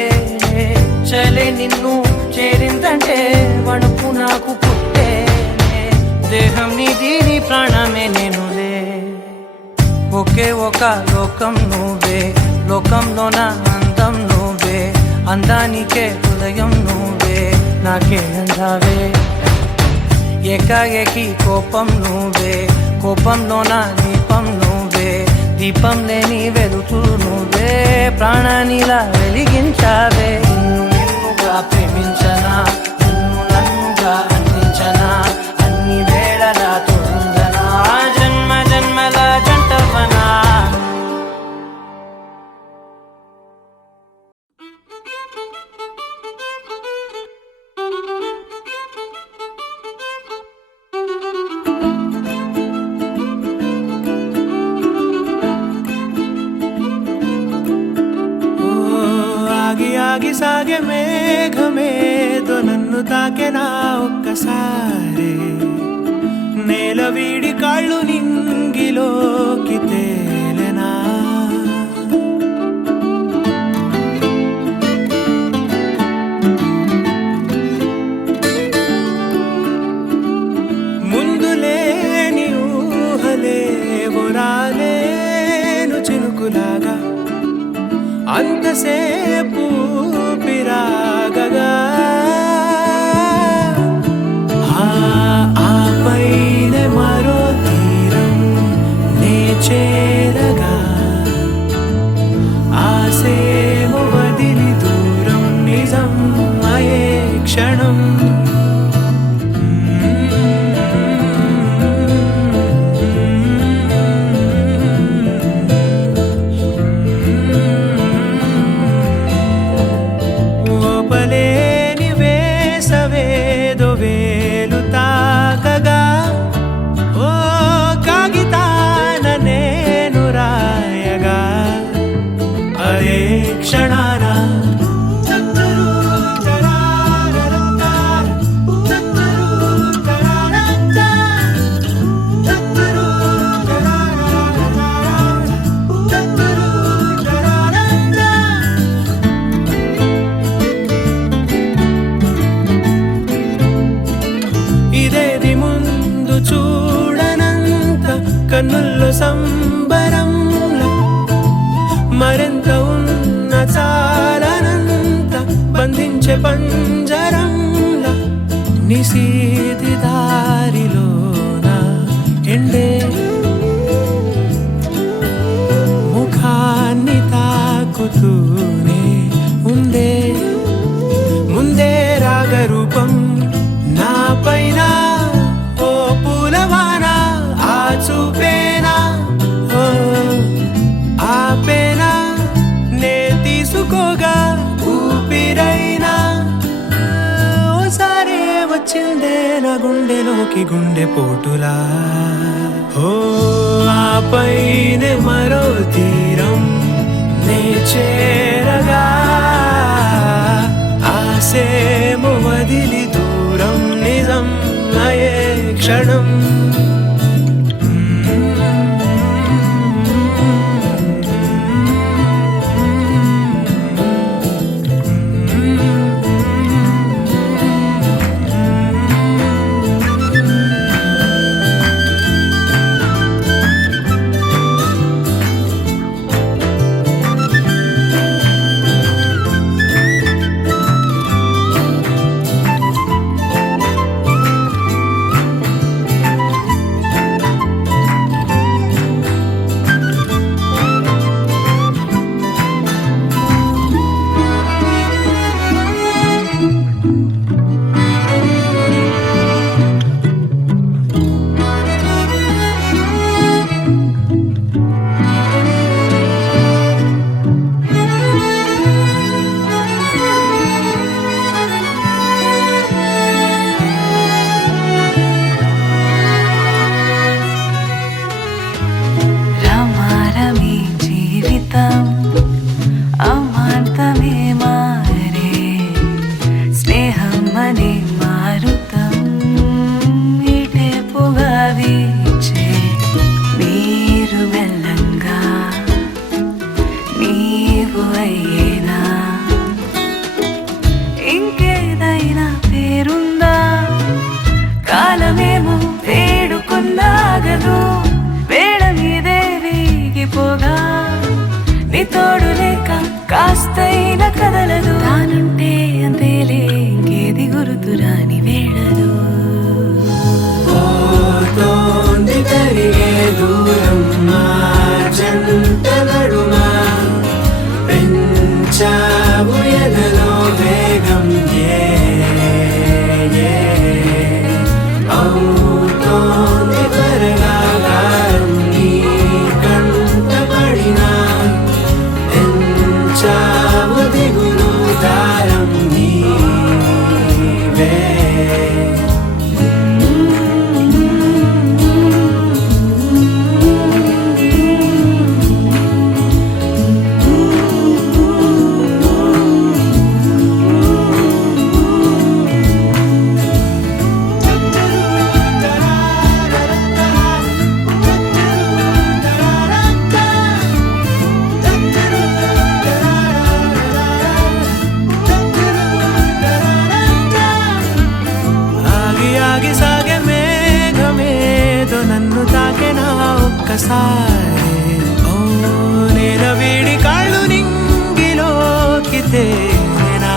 చలే నిన్ను చేరిందంటే వణుకు నాకు పుట్టే, దేహం నీది నీ ప్రాణమే నేనులే. ఒకే ఒక లోకం నువ్వే, లోకంలోన అందం నువ్వే, అందానికే హృదయం నువ్వే, నాకే అందావే. ఏకాఏకి కోపం నువ్వే, కోపంలోన దీపం నువ్వే, దీపం లేని వెలుతురు నువ్వే, ప్రాణానిలా వెలిగించావే. నిన్నుగా ప్రేమించనా, నన్నుగా అందించనా, అన్ని వేళలా తోడుందనా, జన్మ జన్మల జంటవనా. ఆగి ఆగి సాగే మేఘమేదో నన్ను తాకెనా ఒక్కసారి, నేల వీడి కాళ్ళు నింగిలోకి తేలెనా. ముందు లేని ఊహలేవో రాలేను చినుకులాగా, అంతసేపు పిరాగగా, ఆపైన మరో తీరం నే చేరగా, ఆసేమో వదిలి దూరం నిజం అయే క్షణం. ఓపలేని వేసవేదో వేలు తాకగా, ఓ కాగితాన నేను రాయగా, అదే క్షణాన ఆశ పంజరంలా నిశీది దారిలోన ఎండే ముఖాన్ని తాకుతూనే ఉందే ముందే రాగరూపం నా పైన ఓ పూలవాన ఆ చూపేనా ఓ ఆపేనా నే తీసుకోగా ఊపిరైనా ఓసారి వచ్చిందే నా గుండెలోకి గుండె పోటులా ఓ ఆపైనే మరో తీరం నే చేరగా ఆసేమో వదిలి దూరం నిజం అయే క్షణం రమారమి జీవితం అమాంతమే మారే స్నేహం అనే మారుతం ఇటే పొగా వీచే మీరు మెల్లంగా నీవు అయ్యేనా ఇంకేదైనా పేరుందా కాలమేమో వేడుకున్నాగదు వేడ మీదే వీగిపోగా నీ తోడు లేక కాస్తైన కదలదు తానుంటే అంతేలే ఇంకేది గురుతురాని వేళదు పోతోంది తరిగే దూరం మా జంట నడుమా పెంచావు ఎదలో వేగం అవుతోంది త్వరగా గారం నీ కంట పడినా పెంచావు దిగులు దారం నీవే ఆగి ఆగి సాగే మేఘమేదో నన్ను తాకెనా ఒక్కసారి ఓ నేల వీడి కాళ్ళు నింగిలోకి తేనా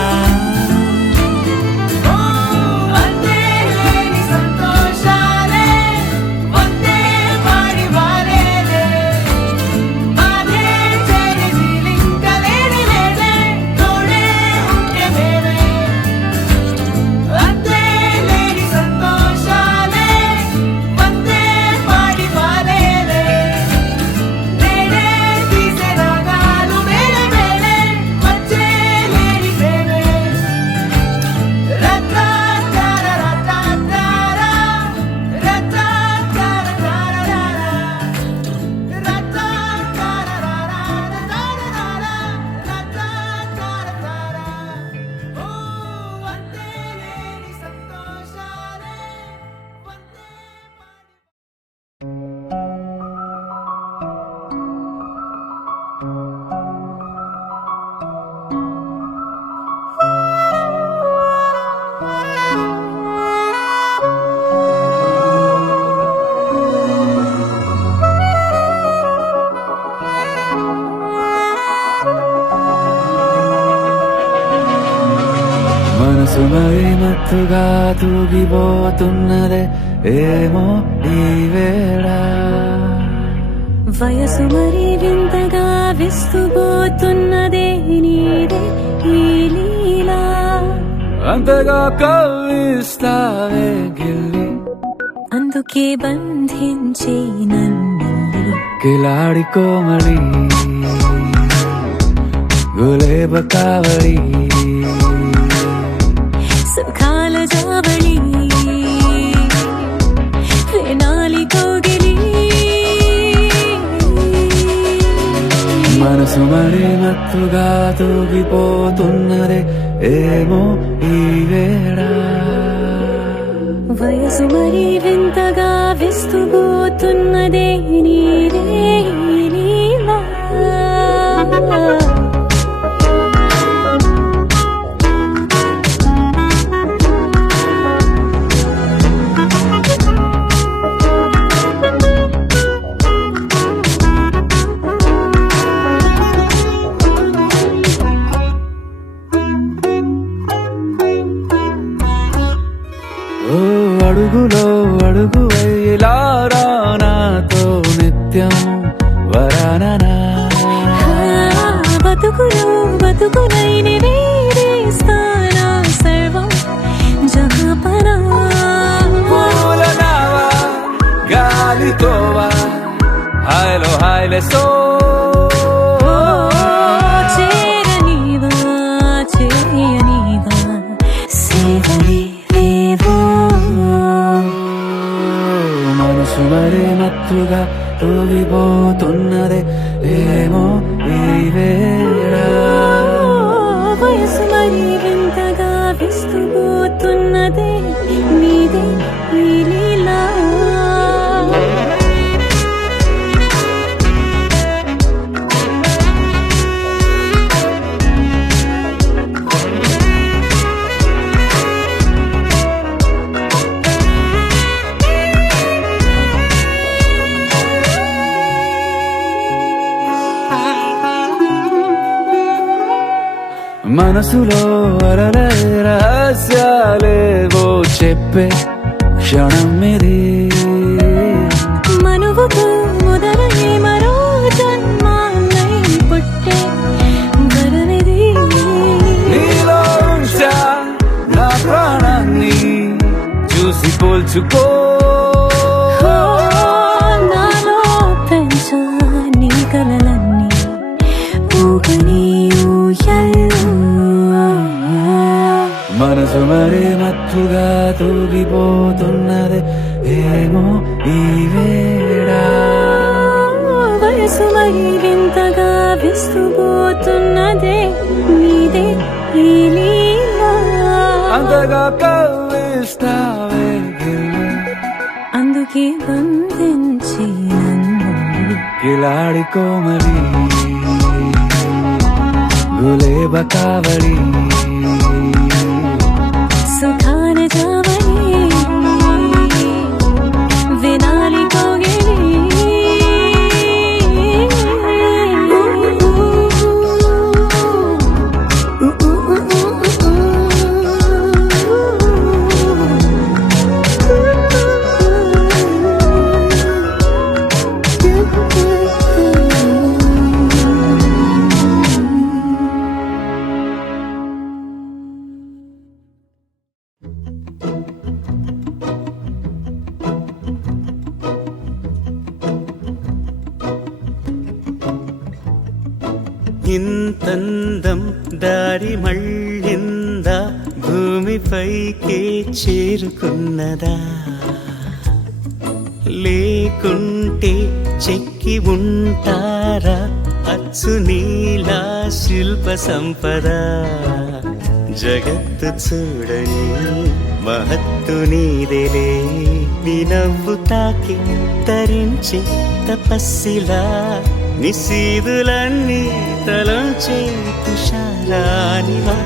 నేడే తీసే రాగాలు వేళ వేళ వచ్చే మనసు మరి మత్తుగా తూగిపోతున్నదే ఏమో ఈ వేళ వయసు మరి వింతగా విస్తుపోతున్నదే నీదే ఈ లీలా అంతగా కవ్విస్తావే గిల్లి అందుకే బంధించే నన్ను కిలాడి కోమలి గులేబ కావడి సుఖాల జావళి వేనాలి కోగిలి మనసు మరి మత్తుగా తూగిపోతున్నదే ఏమో ఈ వేళ వయసు మరి వింతగా విస్తుపోతున్నదే నీదే ఈ లీలా ఓ అడుగులో అడుగు వేలారా నాతో నిత్యం వరాననా బతుకులో బతుకునైని వేరేస్తానా సర్వం జహాపనా పూల నావా గాలితోవా హాయ్లో హాయ్లే సో చేరనీవా చేయనీవా సేవలే లేవో మనసు మరి మత్తుగా తూగిపోతున్నదే ఏమో ఈ వేళ వయసు మరి వింతగా విస్తుపోతున్నదే నీదే ఈ లీలా మనసులో అరలే రహస్యాలేవో చెప్పే క్షణం ఇది మనువుకు మొదలై మరో జన్మాన్నై పుట్టే వరమిది నీలో ఉంచా నా ప్రాణాన్ని చూసి పోల్చుకో నాలో పెంచా నీ కలలన్నీ ఊగని ఊయల్లో మనసు మరి మత్తుగా తూగిపోతున్నది ఏమో ఈ వేళ వయసు మరి వింతగా విస్తుపోతున్నదే నీదే ఈ లీలా అంతగా కవ్విస్తావే గిల్లి అందుకే బంధించి నన్ను కిలాడి కోమలి గులేబ కావడి సుఖాన జావళి వినాలి కోగిలి ఇంతందం దారి మళ్ళిందా భూమిపైకే చేరుకున్నదా లేకుంటే చెక్కి ఉంటారా అచ్చు నీలా శిల్ప సంపద జగత్తు చూడని మహత్తు నీదేలే నీ నవ్వు తాకి తరించి తపస్సిలా నిశీదులన్నీ తలంచే తుషారానివా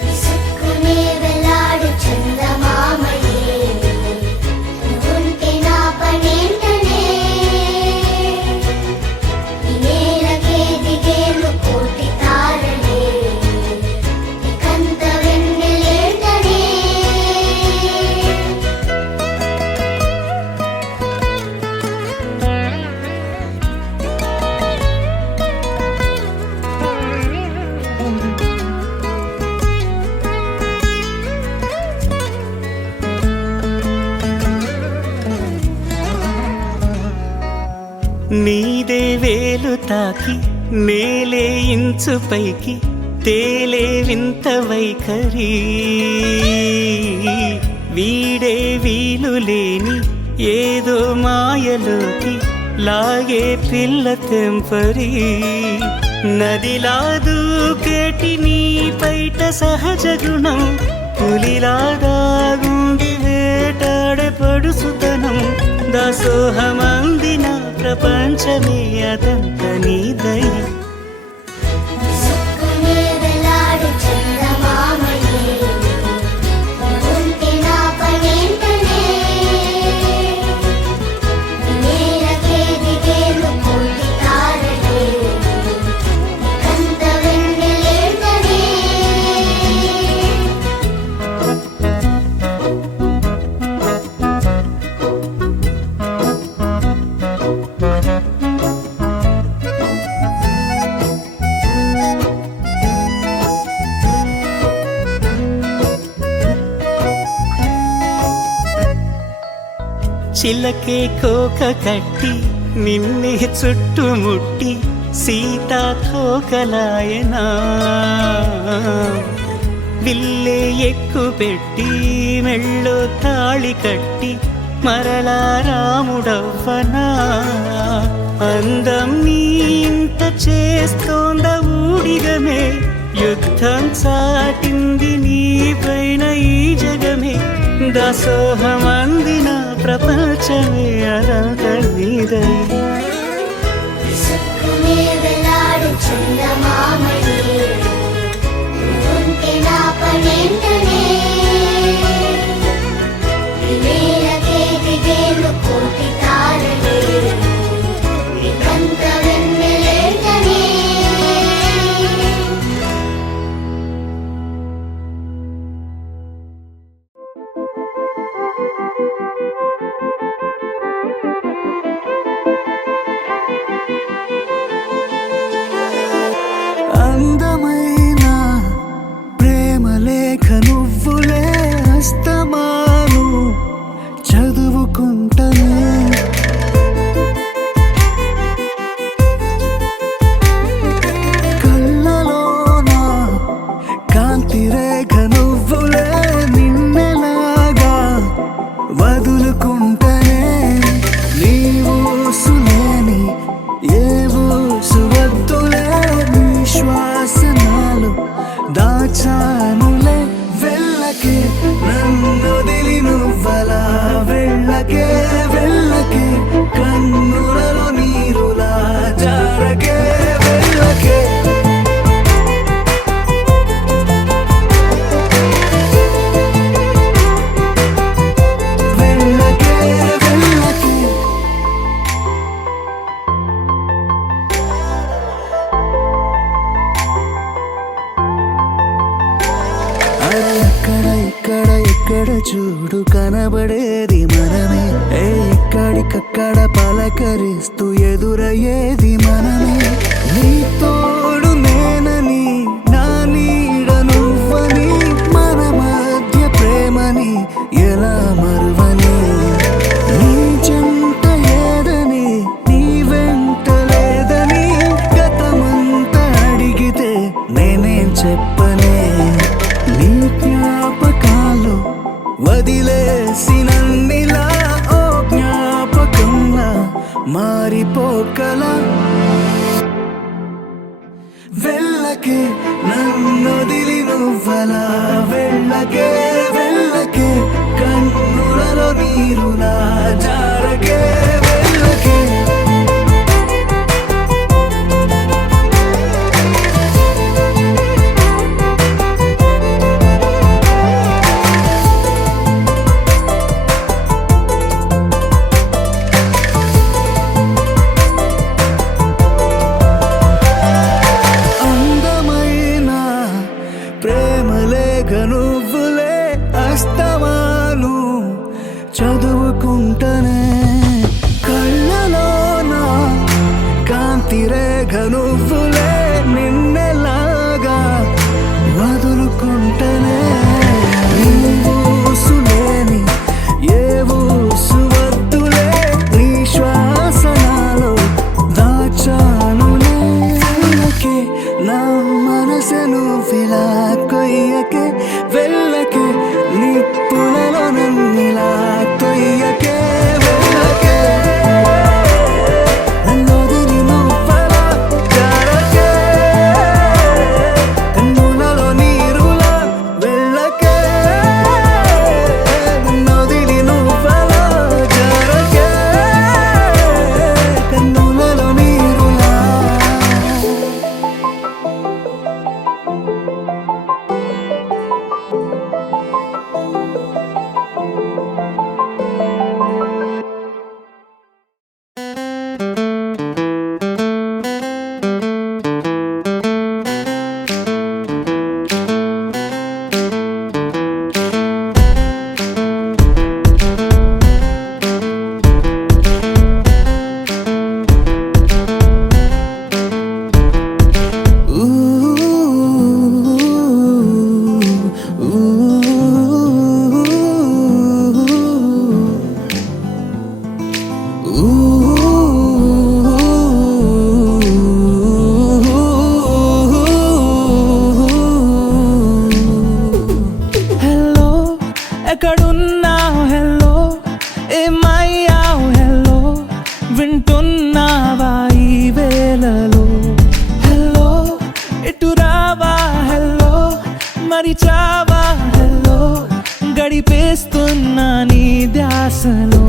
విసుక్కునే వెలాడు చందమామయే నువ్వుంటే నా పనేంటనే ఈ నేలకే దిగేలు కోటి తారలే ఇకంత వెన్నె వేలు తాకి నేలే ఇంచు పైకి తేలే వింత వైఖరి వీడే వీలు లేని ఏదో మాయలోకి లాగే పిల్ల తెంపరి నదిలా దూకేటి నీ పైట సహజ గుణం పులిలాదాగుండి వేటాడే పడుసుతనం దాసోహమందిన ప్రపంచమే అదంత నీ దయ సుక్కునే వెలాడు చందమామయే ఉంటే నా పనేంటనే నేలకే దిగేలు కోటి తారలే కంత వెన్నెలేంటనే చిలకే కోక కట్టి నిన్నే చుట్టుముట్టి సీతాకోకలాయనా విల్లే ఎక్కు పెట్టి మెళ్ళో తాళి కట్టి మరలా రాముడవ్వనా అందం నీ ఇంత చేస్తోంద ఊడిగమే యుద్ధం చాటింది నీ పైన ఈ జగమే దాసోహమందిన ప్రపంచమే అదంత నీదై సుక్కునే వెలాడు చందమామయే ఉంటే నా పనేంటనే నేలకే దిగేలు కోటి తారలే కంత వెన్నెలేంటనే అందమైన ప్రేమ లేఖ నువ్వులే అస్తమాను చదువుకుంటనే కళ్ళలోన కాంతి రేఖ నువ్వులే నిన్నెలాగా వదులుకుంటనే నీవు సులేని ఏవో సువద్దులే శ్వాసనాలు దాచానులే వెళ్ళకే నన్నొదిలి నువ్వలా వెళ్ళకే వెళ్ళకే కన్నులలో నీరులా జారకే వెళ్ళకే వెళ్ళకే వెళ్ళకే అక్కడ ఇక్కడ ఇక్కడ చూడు కనబడేది మనమే ఎక్కడికక్కడ పలకరిస్తూ ఎదురయ్యేది మనమే నీ తోడు నేనని నా నీడ నువ్వని మన మధ్య ప్రేమని ఎలా మరువని నీ చెంత ఏదని నీ వెంట లేదని గతమంతా అడిగితే నేనేం చెప్పనే నీ జ్ఞాపకాలు వదిలేసినన్నిలా ఓ జ్ఞాపకంలా మారిపోకలా వెళ్ళకే నన్నొదిలి నువ్వలా వెళ్ళకే వెళ్ళకే కన్నులలో నీరులా జారకే వెళ్ళకే అందమైన ప్రేమలేఖ నువ్వులే అస్తమాను చదువుకుంటనే కళ్ళలోన కాంతి రేఖ నువ్వులే నిన్నెలాగా వదులుకుంటనే నీవు సులేని ఏవో సువద్దులే నీ శ్వాసనాలో దాచాను నువ్విలా కొయ్యకే వెళ్ళకే నిప్పులలో నన్నిలా కొయ్యకే వెళ్ళకే నన్నొదిలి నువ్వలా జారకే కన్నులలో నీరులా వెళ్ళకే నన్నొదిలి నువ్వలా జారకే కన్నులలో నీరులా హలో ఎక్కడున్నావు హలో ఏమయ్యావు హలో వింటున్నావా ఈ వేళలో హలో ఇటు రావా హలో మరిచావా హలో గడిపేస్తున్నా నీ ధ్యాసలో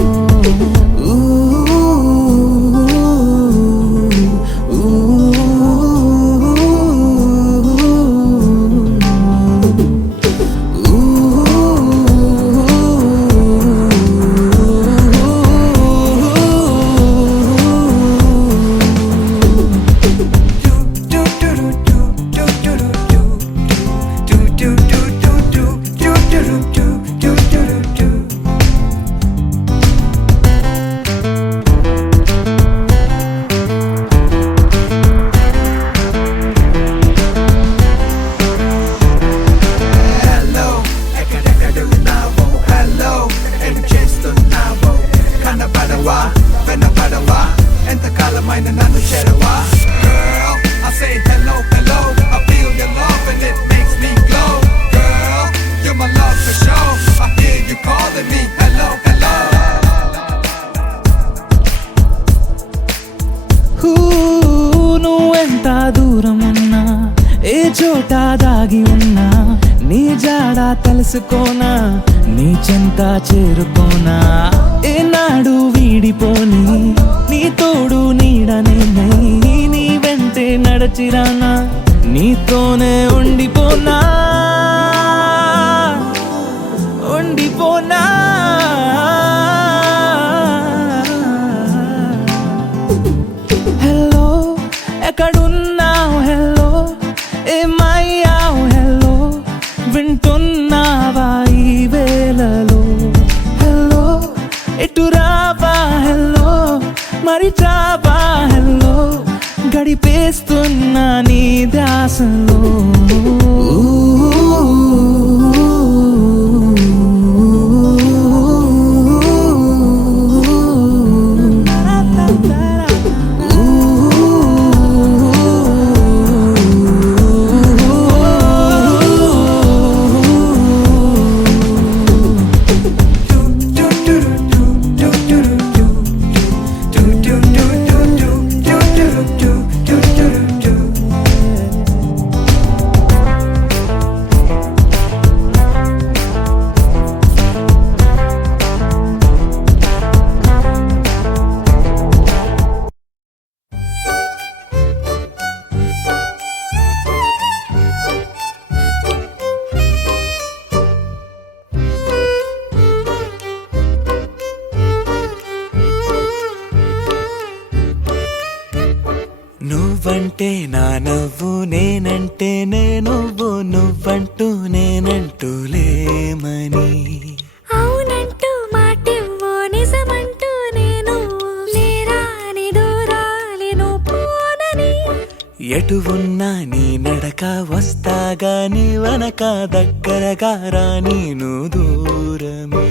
ఎంతకాలమైన నన్ను చేరవా Girl, I say hello, hello. I feel your love and it makes me glow. Girl, you're my love for sure. I hear you calling me. Hello, hello. నువ్వెంత దూరం ఉన్నా ఏ చోట దాగి ఉన్నా నీ జాడ తెలుసుకోనా నీ చెంత చేరుకోనా ఏనాడు వీడిపోని నీ తోడు నీడనే నీ వెంటే నడచిరానా నీతోనే ఉండిపోనా ఉండిపోనా హలో ఎక్కడున్నావు హలో ఏమయ్యావు హలో వింటున్నావా ఈ వేళలో హలో ఇటు రావా హలో మరిచావా హలో గడిపేస్తున్నా నీ ధ్యాసలో నువ్వంటే నా నవ్వు నేనంటే నువ్వు నువ్వంటూ నేనంటూ లేమని అవునంటూ మాటివ్వు నిజమంటూ నేను లేరాని దూరాలేను పోనని ఎటు ఉన్నా నీ నడక వస్తాగా నీ వనక దగ్గరగా రాని నువ్వు దూరమే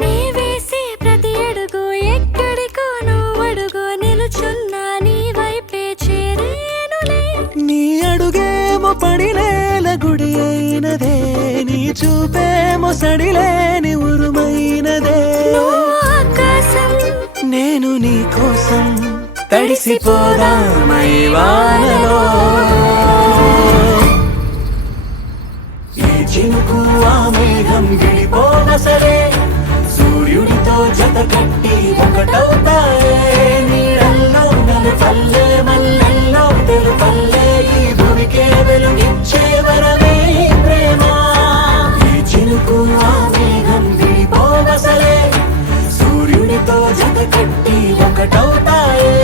నీ వేసే ప్రతి అడుగు ఎక్కడికో నువ్వు అడుగు నిలుచున్నా నీ వైపే చేరేనులే నీ అడుగేమో పడినే చూపే మొసడిలేని ఉరుమైనదే ఆకాశం నేను నీ కోసం తడిసిపోదామై వానలో ఈ చినుకు ఆ మేఘం విడిపోవసలే సూర్యుడితో జత కట్టి ఒకటవుతాయే నీడల్లో నలుపల్లె మల్లెల్లో తెలుపల్లె ఈ భూమికే వెలుగిచ్చే వరమే ఈ ప్రేమ ఈ చినుకు ఆ మేఘం విడిపోవసలే సూర్యుడితో జత కట్టి ఒకటవుతాయే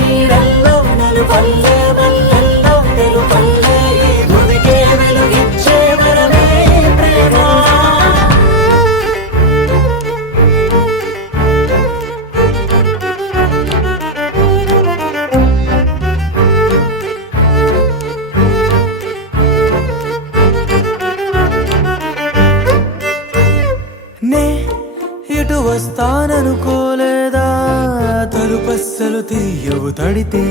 నీడల్లో నలుపల్లె మల్లెల్లో తెలుపల్లె ఈ భూమికే వెలుగిచ్చే వరమే ఈ ప్రేమ నే ఇటు వస్తాననుకోలేదా తలుపస్సలు తీయవు తడితే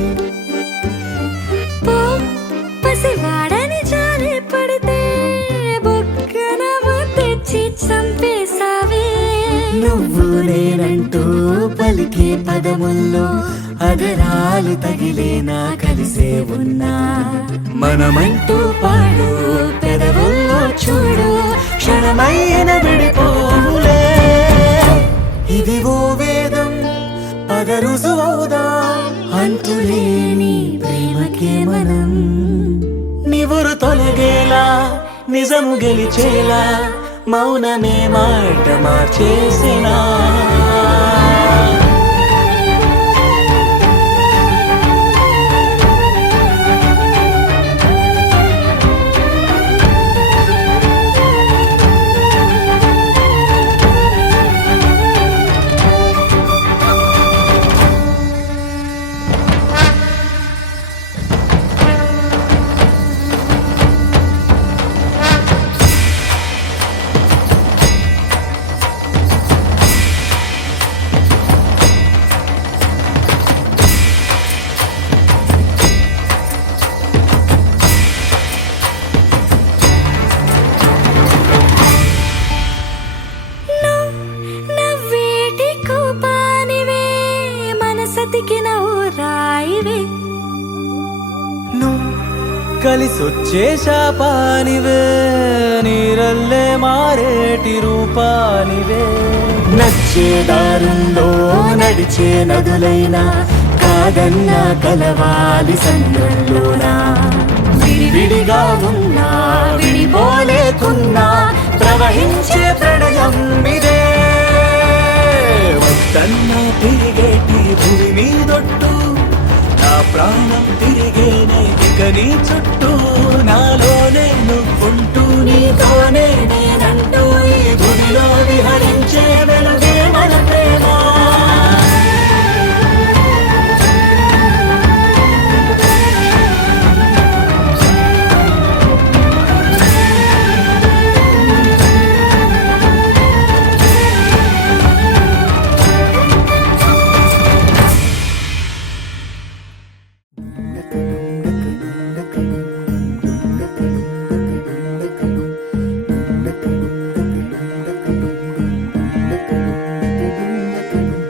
పో పసివాడని జారి పడితే బొక్కన తెచ్చి చంపేసావే నువ్వు నేనంటూ పలికే పదముల్లో అగరాలు తగిలేనా కలిసే ఉన్నా మనమంటూ పాడు పెదవుల్లో చూడు క్షణమైన విడిపోవులే ఇది ఓ వేదం పదరుజువవుదా అంతులేని ప్రేమకే మనం నివురు తొలగేలా నిజము గెలిచేలా మౌనమే మాట మార్చేసినా నవ్వేటి కోపానివే మనసతికిన రాయివే నువ్వు కలిసొచ్చే శాపానివే నీరల్లే మారేటి రూపానివే నచ్చే దారుల్లో నడిచే నదులైనా కాదన్నా కలవాలి సంద్రంలోనా విడివిడిగా ఉన్నా విడిపోలేకున్నా ప్రవహించే ప్రణయం ఇదే వద్దన్నా తిరిగేటి భూమి మీదొట్టు నా ప్రాణం తిరిగేనే ఇక నీ చుట్టూ నాలోనే నువ్వుంటూ నీతోనే నేనంటూ ఈ భూమిలో విహరించే వెలుగే మన ప్రేమ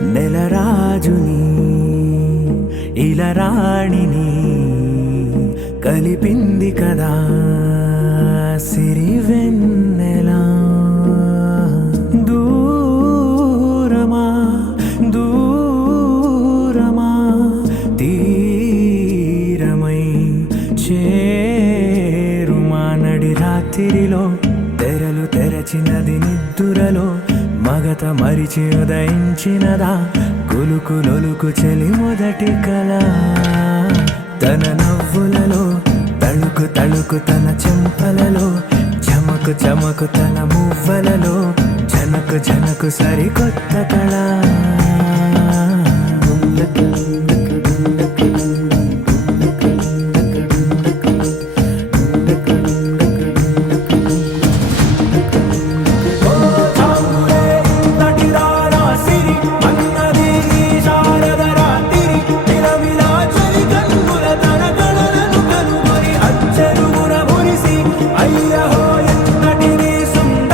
నెలరాజుని ఇలా రాణిని కలిపింది కదా సిరివెన్నెలా దూరమా దూరమా తీరమై చేరుమా నడి రాత్రిలో తెరలు తెరచినది నిద్దురలో మగత మరిచి ఉదయించినదా కులుకులొలుకు చెలి మొదటి కళ తన నవ్వులలో తళుకు తళుకు తన చెంపలలో చమకు చమకు తన మువ్వలలో జనకు జనకు సరికొత్త కళ సుందర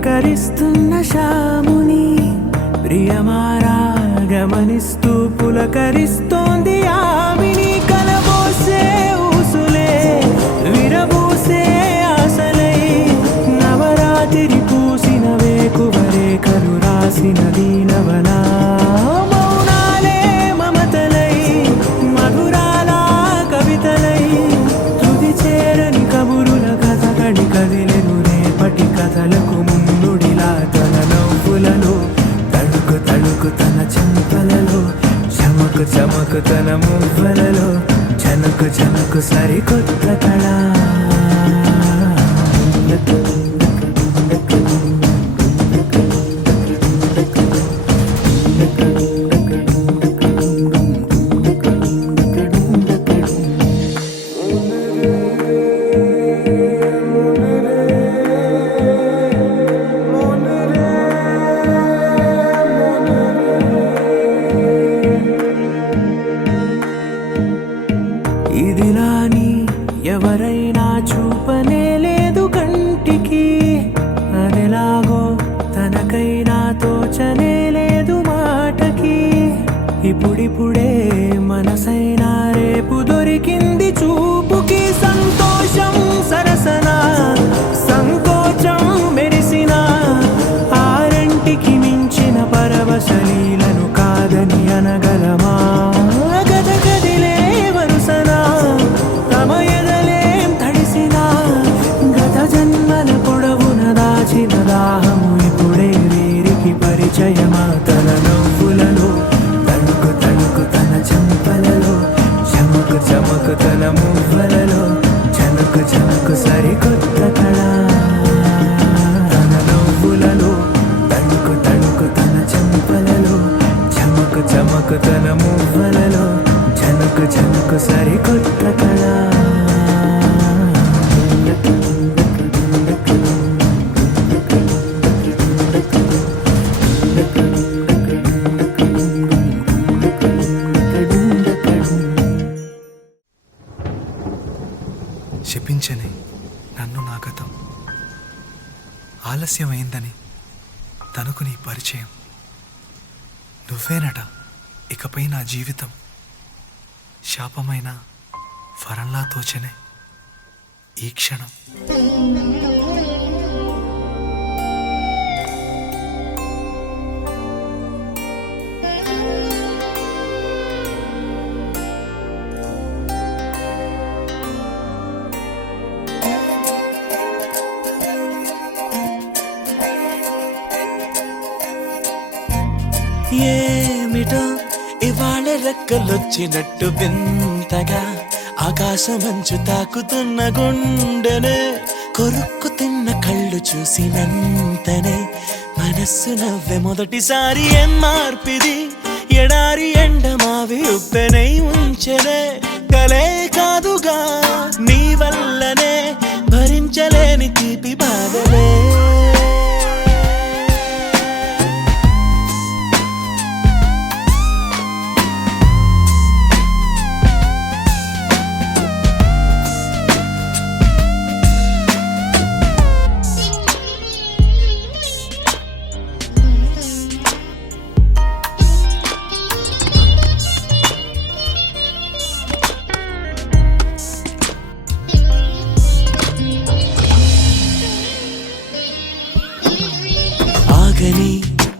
పలకరిస్తున్న శాముని ప్రియమారా గమనిస్తూ పులకరిస్తోంది ఆవిని కలబోసే ఊసులే విరబూసే ఆశలై నవరాత్రి పూసిన వేకువరే కరు రాసిన దీనవనా మౌనాలే మమతలై మధురాల కవితలై తుది చేరని కబురుల కథకడి కదిలెను రేపటి కథలకు ముందుడిలా తన నవ్వులలో తడుకు తడుకు తన చెంపలలో చమకు చమకు తన మువ్వలలో చనకు చనకు సరికొత్త కళ ఇదిలాని ఎవరైనా చూపనే లేదు కంటికి అదెలాగో తనకైనా తోచనే లేదు మాటకి ఇప్పుడిప్పుడే మనసైనా రేపు దొరికింది చూపుకి సంతోషం సరసన సంకోచం మెరిసిన ఆరంటికి మించిన పరవశలీలను కాదని అనగలమా గద గదిలే వరుసన తమ ఎదలేం తడిసిన గత జన్మల పొడవున దాచిన దాహము ఇప్పుడే వీరికి పరిచయమా తన నవ్వులలో తణుకు తణుకు తన చెంపలలో చమకు చమకు తన మువ్వలలో చనకు చనకు సరికొత్త కళ తన నవ్వులలో తణుకు తణుకు తన చెంపలలో చమకు చమకు తన మువ్వలలో చనకు చనకు సరికొత్త కళ శపించని నన్ను నా గతం ఆలస్యమైందని తనకు నీ పరిచయం నువ్వేనట ఇకపై నా జీవితం శాపమైన వరంలా తోచనే ఈ క్షణం ఏమిటో ఇవాళ రెక్కలొచ్చినట్టు వింతగా ఆకాశమంచు తాకుతున్న గుండెనే కొరుక్కు తిన్న కళ్ళు చూసినంతనే మనస్సు నవ్వే మొదటిసారి ఏం మార్పిది ఎడారి ఎండమావి ఉప్పెనై ఉంచెనే కలే కాదుగా నీ వల్లనే భరించలేని తీపి బాధలే ఆగని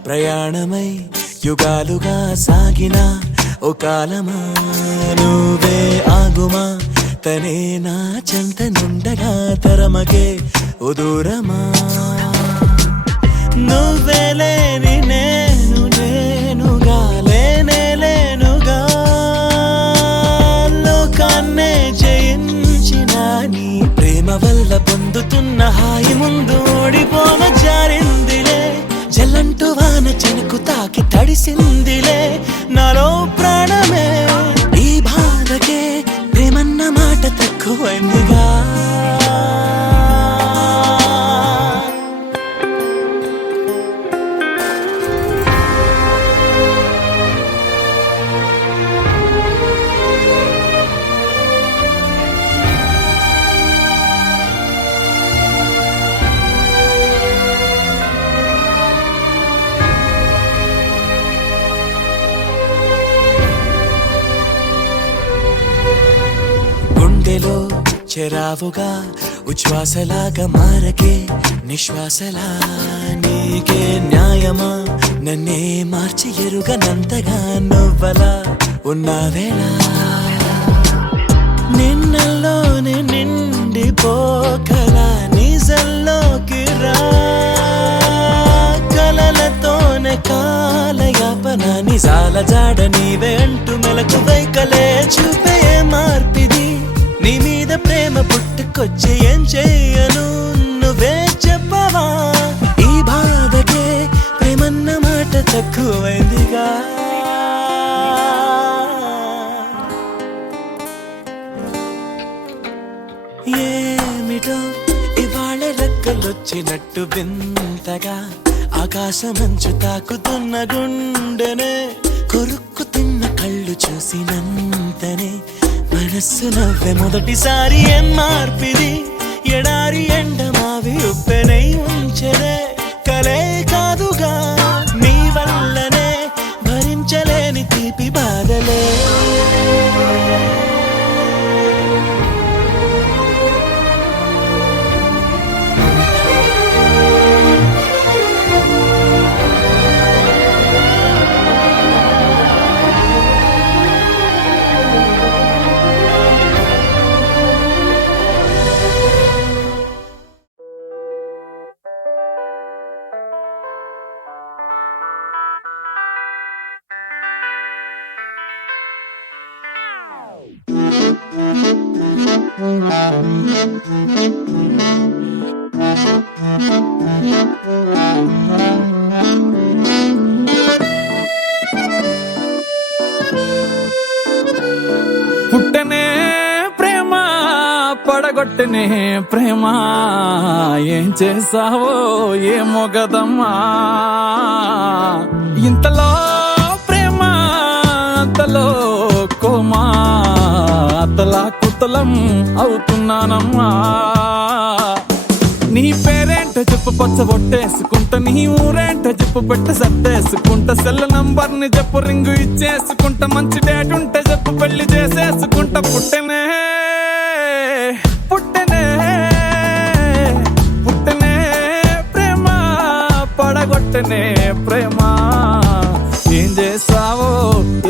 ప్రయాణమై యుగాలుగా సాగిన ఓ కాలమా నువ్వే ఆగుమా తనే నా చెంత నుండగా తరమగే ఓ దూరమా నువ్వే లేని నేను నేనుగా లేనే లేనుగా లోకాన్నే జయించిన నీ ప్రేమ వల్ల పొందుతున్న హాయి ముందు ఓడిపోన జారిందిలే జల్లంటూ వాన చెనుకు తాకి తడిసిందిలే నాలో ప్రాణమే ఈ బాధకే ప్రేమన్న మాట తక్కువైందిగా చేరావుగా ఉచ్ఛ్వాసలాగా మారకే నిశ్వాసలా నీకే న్యాయమా నన్నే మార్చి ఎరుగనంతగా నువ్వలా ఉన్నావేలా నిన్నలోనే నిండిపోకలా నిజంలోకి రా కలలతోనే కాలయాపన నిజాల జాడ నీవే అంటూ మెలకు వైకలే చూపే మార్పిది నీ మీద ప్రేమ పుట్టుకొచ్చి ఏం చెయ్యను నువ్వే చెప్పవా ఈ బాధకే ప్రేమన్న మాట తక్కువైందిగా ఏమిటో ఇవాళ రెక్కలొచ్చినట్టు వింతగా ఆకాశమంచు తాకుతున్న గుండెనే కొరుక్కు తిన్న కళ్ళు చూసినంతనే మనస్సు నవ్వే మొదటిసారి ఏం మార్పిది ఎడారి ఎండమావి ఉప్పెనై ఉంచెనే కలే కాదుగా నీ వల్లనే భరించలేని తీపి బాధలే పుట్టనే ప్రేమ పడగొట్టనే ప్రేమ ఏం చేసావో ఏమో గదమ్మా ఇంతలో ప్రేమ అంతలో కోమా అతలా కుతలం అవుతున్నానమ్మా నీ పేరేంటో చెప్పు పచ్చ బొట్టేసుకుంటా నీ ఊరేంటో చెప్పు పెట్ట సర్దేసుకుంటా సెల్ నంబర్ ని చెప్పు రింగు ఇచ్చేసుకుంటా మంచి డేట్ ఉంటే చెప్పు పెళ్లి చేసేసుకుంటా పుట్టనే పుట్టనే పుట్టనే ప్రేమ పడగొట్టనే ప్రేమ ఏం చేసావో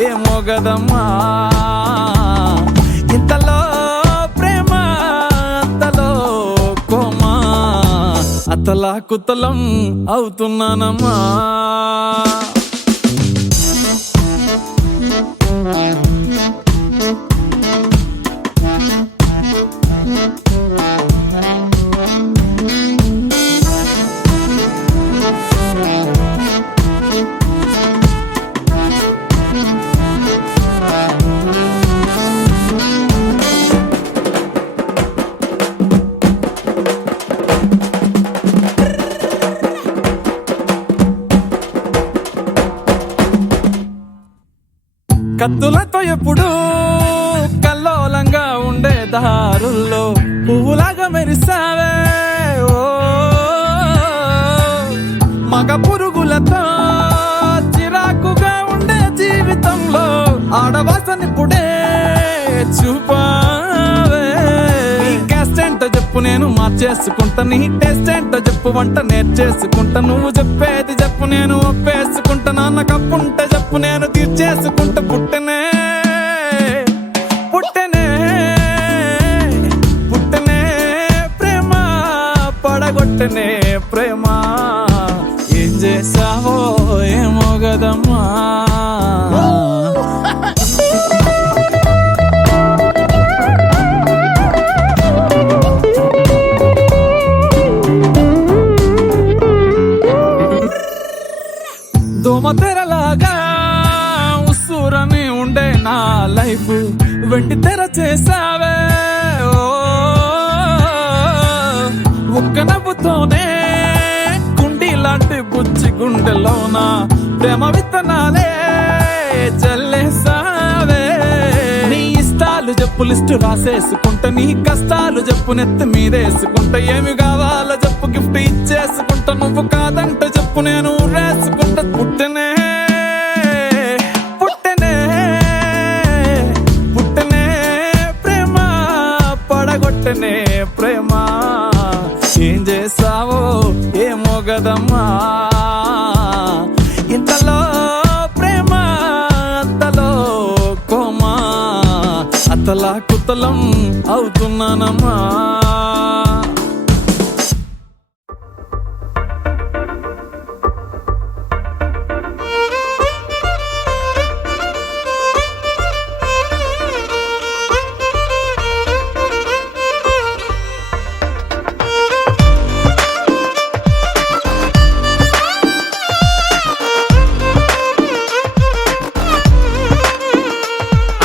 ఏమో గదమ్మా ఇంతలో ప్రేమ అంతలో కోమా అతలా కుతలం అవుతున్నానమ్మా కత్తులతో ఎప్పుడు కల్లోలంగా ఉండే దారుల్లో పువ్వులాగా మెరిసావే ఓ మగ పురుగులతో చిరాకుగా ఉండే జీవితంలో ఆడవాసనిప్పుడే చూపావే నీ క్యాస్ట్ ఏంటో చెప్పు నేను మార్చేసుకుంటా నీ టేస్ట్ ఏంటో చెప్పు వంట నేర్చేసుకుంటా నువ్వు చెప్పేది చెప్పు నేను ఒప్పేసుకుంటా నాన్న కప్పుంటే చెప్పు నేను తీర్చేసుకుంటా పుట్టనే పుట్టనే పుట్టనే ప్రేమ పడగొట్టనే ప్రేమ ఏం చేసావో ఏమో గదమ్మా దోమతెరలాగా ఉస్సూరని ఉండే నా లైఫ్ వెండి తెర చేసావే ఓ ఒక్క నవ్వుతోనే కుండి లాంటి బుజ్జి గుండెలోన ప్రేమ విత్తనాలే చల్లేసావే నీ ఇష్టాలు చెప్పు లిస్టు రాసేసుకుంటా నీ కష్టాలు చెప్పు నెత్తి మీదేసుకుంటా ఏమి కావాలో చెప్పు గిఫ్ట్ ఇచ్చేసుకుంటా నువ్వు కాదంటే చెప్పు నేను రేసుకుంటా పుట్టనే పుట్టనే పుట్టనే ప్రేమ పడగొట్టనే కుతలం అవుతున్నానమ్మా.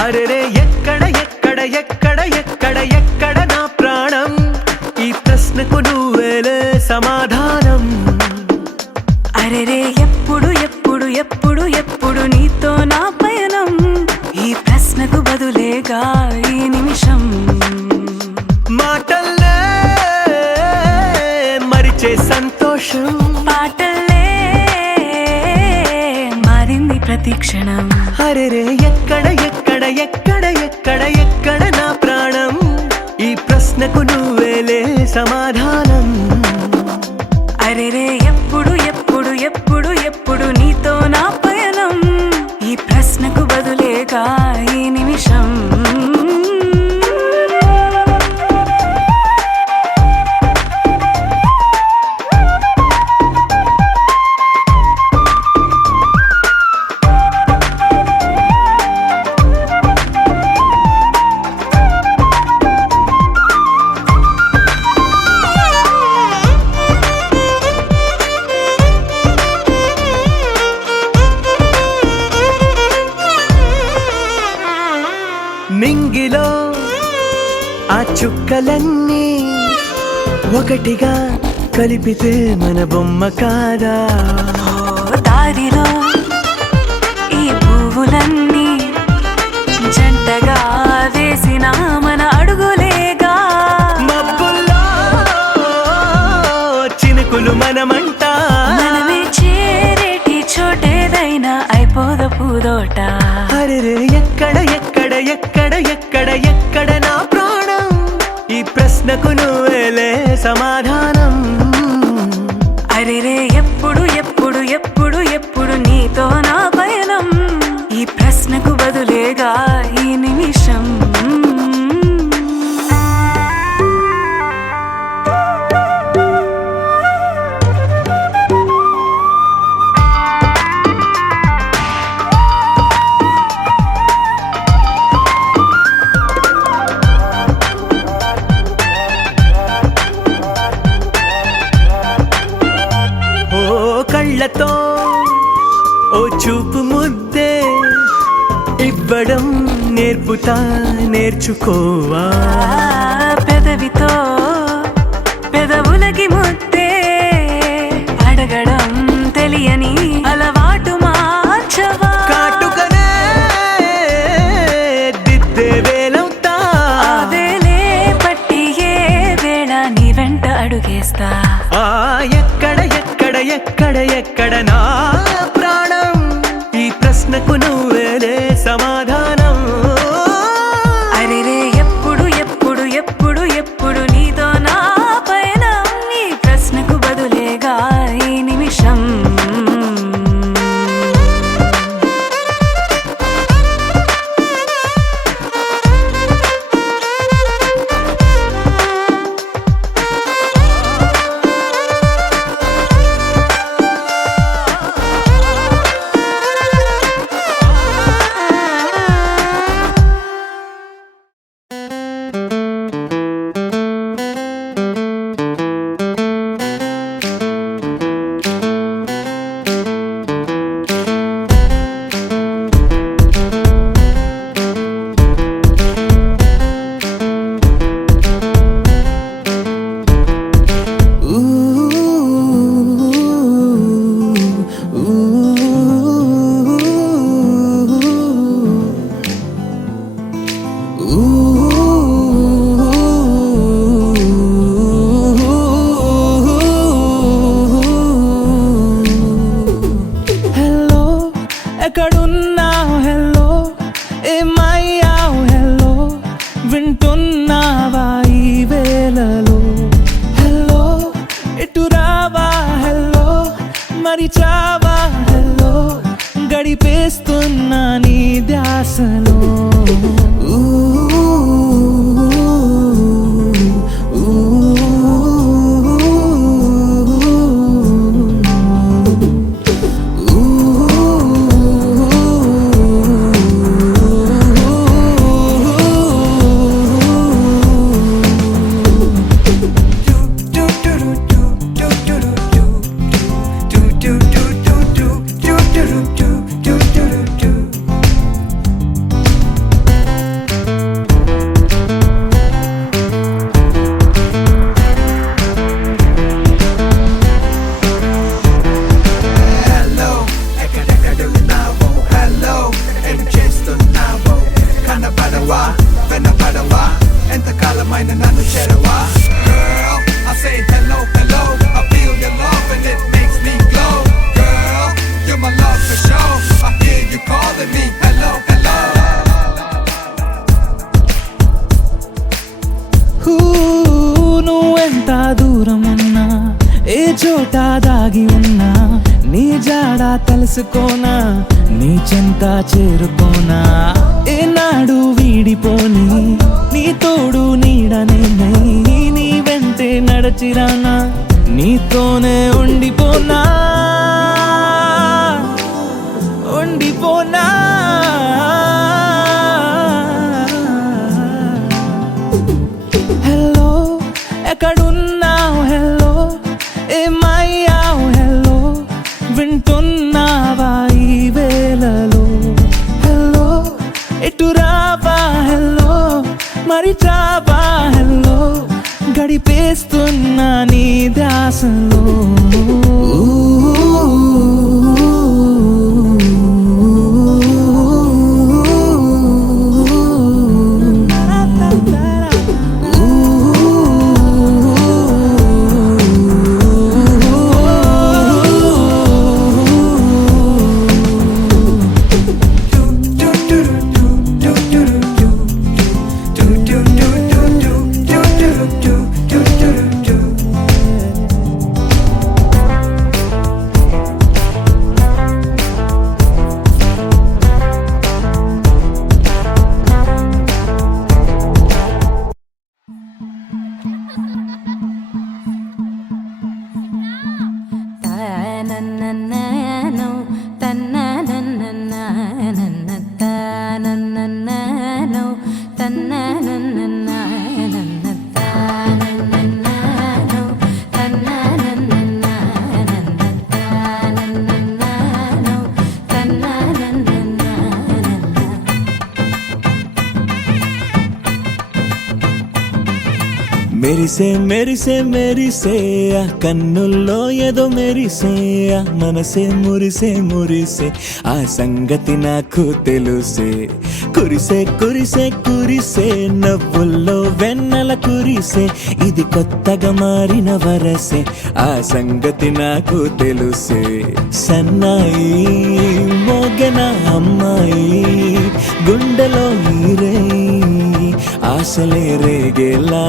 అరెరే ఎక్కడ ఎక్కడ ఎక్కడ ఎక్కడ ఎక్కడ నా ప్రాణం, ఈ ప్రశ్నకు నువ్వేలే సమాధానం. అరెరే ఎప్పుడు ఎప్పుడు ఎప్పుడు ఎప్పుడు నీతో నా పయనం, ఈ ప్రశ్నకు బదులేగా ఈ నిమిషం. మాటల్లే మరిచే సంతోషం, పాటల్లే మారింది ప్రతి క్షణం. అరెరే ఎక్కడ ఎక్కడ ఎక్కడ ఎక్కడ ఎక్కడ నా ప్రాణం, ఈ ప్రశ్నకు నువ్వేలే సమాధానం. అరెరే ఎప్పుడు ఎప్పుడు ఎప్పుడు ఎప్పుడు నీతో నా పయనం, ఈ ప్రశ్నకు బదులేగా ఈ నిమిషం. నింగిలో ఆ చుక్కలన్నీ ఒకటిగా కలిపితే మన బొమ్మ కాదా. దారిలో ఈ పువ్వులన్నీ జంటగా వేసిన మన అడుగులేగా. మబ్బుల్లో చినుకులు మనమంట, మనమే చేరేటి చోటేదైనా అయిపోద పూదోట. అరెరే ఎక్కడ ఎక్కడ ఎక్కడ ఎక్కడ ఎక్కడ నా ప్రాణం, ఈ ప్రశ్నకు నువ్వేలే సమాధానం. అరెరే ఎప్పుడు ఎప్పుడు ఎప్పుడు ఎప్పుడు నీతో నా పయనం, ఈ ప్రశ్నకు బదులేగా ఈ నిమిషం. కళ్ళతో ఓ చూపు ముద్దే ఇవ్వడం నేర్పుతా, నేర్చుకోవా. పెదవితో పెదవులకి ముద్దే అడగడం తెలియని అలవాటు మార్చవా. కాటుకనే దిద్దే వేలవుతా, వేలే పట్టి ఏ వేళ నీ వెంట అడుగేస్తా. ఎక్కడ ఎక్కడ ఎక్కడ ఎక్కడ నా ప్రాణం, ఈ ప్రశ్నకు నువ్వేలే సమాధానం. అరెరే ఎప్పుడు ఎప్పుడు ఎప్పుడు ఎప్పుడు నీతో నా పయనం, ఈ ప్రశ్నకు బదులేగా ఈ నిమిషం. మరిచావా హలో గడిపేస్తున్నా నీ ధ్యాసలో ఎలా తెలుసుకోనా నీ చెంత చేరుకోనా ఏనాడు వీడిపోని నీ తోడు నీడనే నీ వెంటే నడచిరానా నీతోనే ఉండిపోనా ఉండిపోనా హలో ఎక్కడున్నావు హలో ఏమయ్యావు హలో వింటున్నావా ఈ వేళలో హలో ఎటు రావా హలో మరి చావా హలో గడిపేస్తున్నా నీ దాసలో మెరిసే మెరిసే మెరిసే ఆ కన్నుల్లో ఏదో మెరిసే ఆ మనసే మురిసే మురిసే ఆ సంగతి నాకు తెలుసే కురిసే కురిసే కురిసే నవ్వుల్లో వెన్నెల కురిసే ఇది కొత్తగా మారిన వరసే ఆ సంగతి నాకు తెలుసే సన్నాయి మోగన అమ్మాయి గుండెలో ఈరే ఆశలే రేగేలా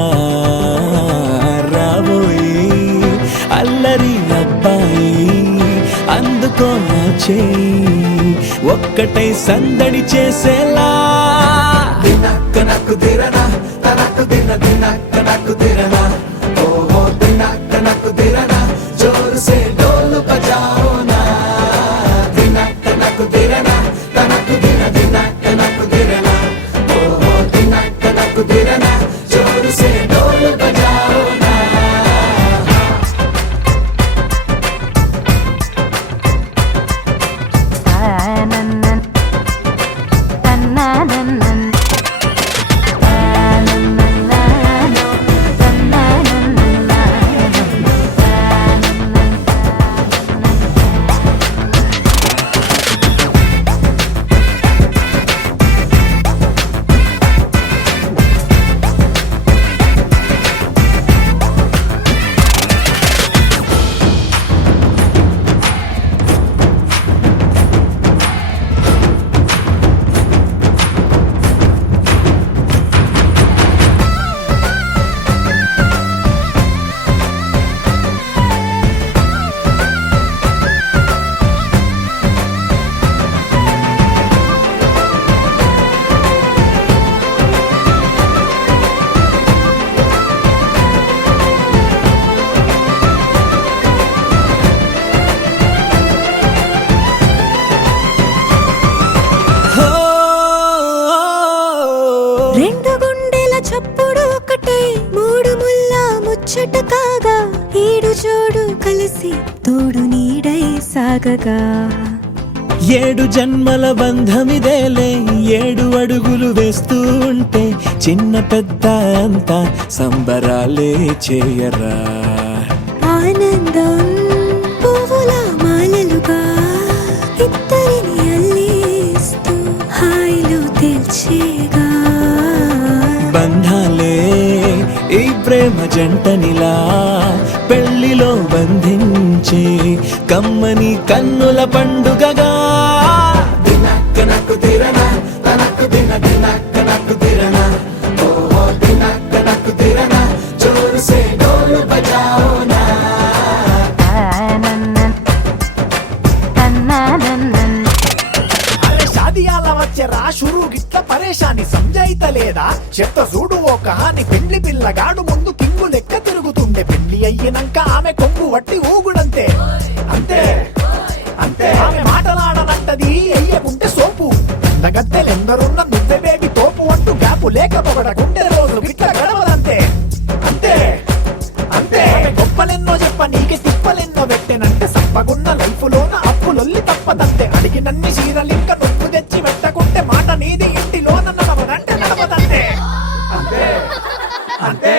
రాబోయి అల్లరి అబ్బాయి అందుకో నా చేయి ఒక్కటై సందడి చేసేలా దినక్క నక్కు దిరనా తనకు దిన దినక్క నక్కు దిరనా ఓహో దినక్క నక్కు దిరనా జోరు సే డోలు బజాओ నా దినక్క నక్కు దిరనా తనకు దిన దినక్క నక్కు దిరనా ఓహో దినక్క నక్కు దిరనా జోరు సే డోలు బజాओ నా రెండు గుండెల చప్పుడు ఒకటే మూడు ముల్ల ముచ్చట కాగా ఈడు జోడు కలిసి తోడు నీడై సాగగా ఏడు జన్మల బంధమిదేలే ఏడు అడుగులు వేస్తూ ఉంటే చిన్న పెద్ద అంతా సంబరాలే చేయరా ఆనందం పువ్వుల మాలలుగా ఇద్దరిని అల్లేస్తూ హాయిలో తెల్చేగా బంధాలే ఈ ప్రేమ జంటనిలా పెళ్లిలో బంధించి కమ్మని కన్నుల పండుగగా దినక్క నక్కు దిరనా తనకు దిన దినక్క నక్కు దిరనా ఓహో దినక్క నక్కు దిరనా జోరు సే డోలు బజాओ నా వచ్చెరా షురు గిట్ల పరేషాని సంజాయితలేదా చెత్త చూడు ఓ కహాని పెండ్లి పిల్లగాడు ముందు కింగు లెక్క తిరుగుతుండే పెళ్లి అయ్యినంక ఆమె కొంగు వట్టి ఊగుడంతే అంతే అంతే ఆమె మాటలాడనంటది అయ్యకుంటే సోపు గద్దెలెందరున్న నువ్వే బేబీ తోపు అంటూ గ్యాపు లేకపోవడకుంటే రోజు గిట్ల గడవదంతే అంతే అంతే ఆమె గొప్పలెన్నో చెప్ప నీకే తిప్పలెన్నో పెట్టెనంటే సప్పగున్న లైఫ్ లోన అప్పులొల్లి తప్పదంతే అడిగినన్ని చీరలింక నువ్వు తెచ్చి పెట్టకుంటే మాట నీది ఇంటిలోన నడవదంటే నడవదంతే అంతే అంతే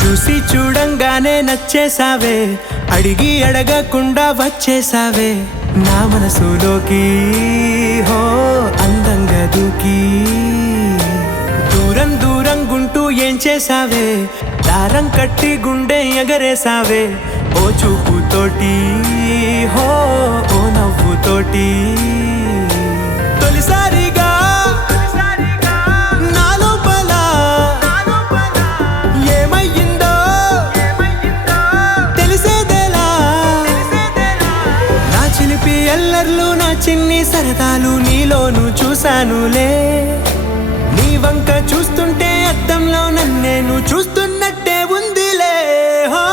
చూసి చూడంగానే నచ్చేసావే అడిగి అడగకుండా వచ్చేసావే నా మనసులోకి హో అందంగా దూకి దూరం దూరం గుంటూ ఏం చేసావే దారం కట్టి గుండె ఎగరేసావే ఓ చూపుతోటి హో ఓ నవ్వుతోటి తొలిసారిగా ఎల్లర్లు నా చిన్ని సరదాలు నీలోను చూశానులే నీ వంక చూస్తుంటే అద్దంలో నన్నేను చూస్తున్నట్టే ఉందిలే హో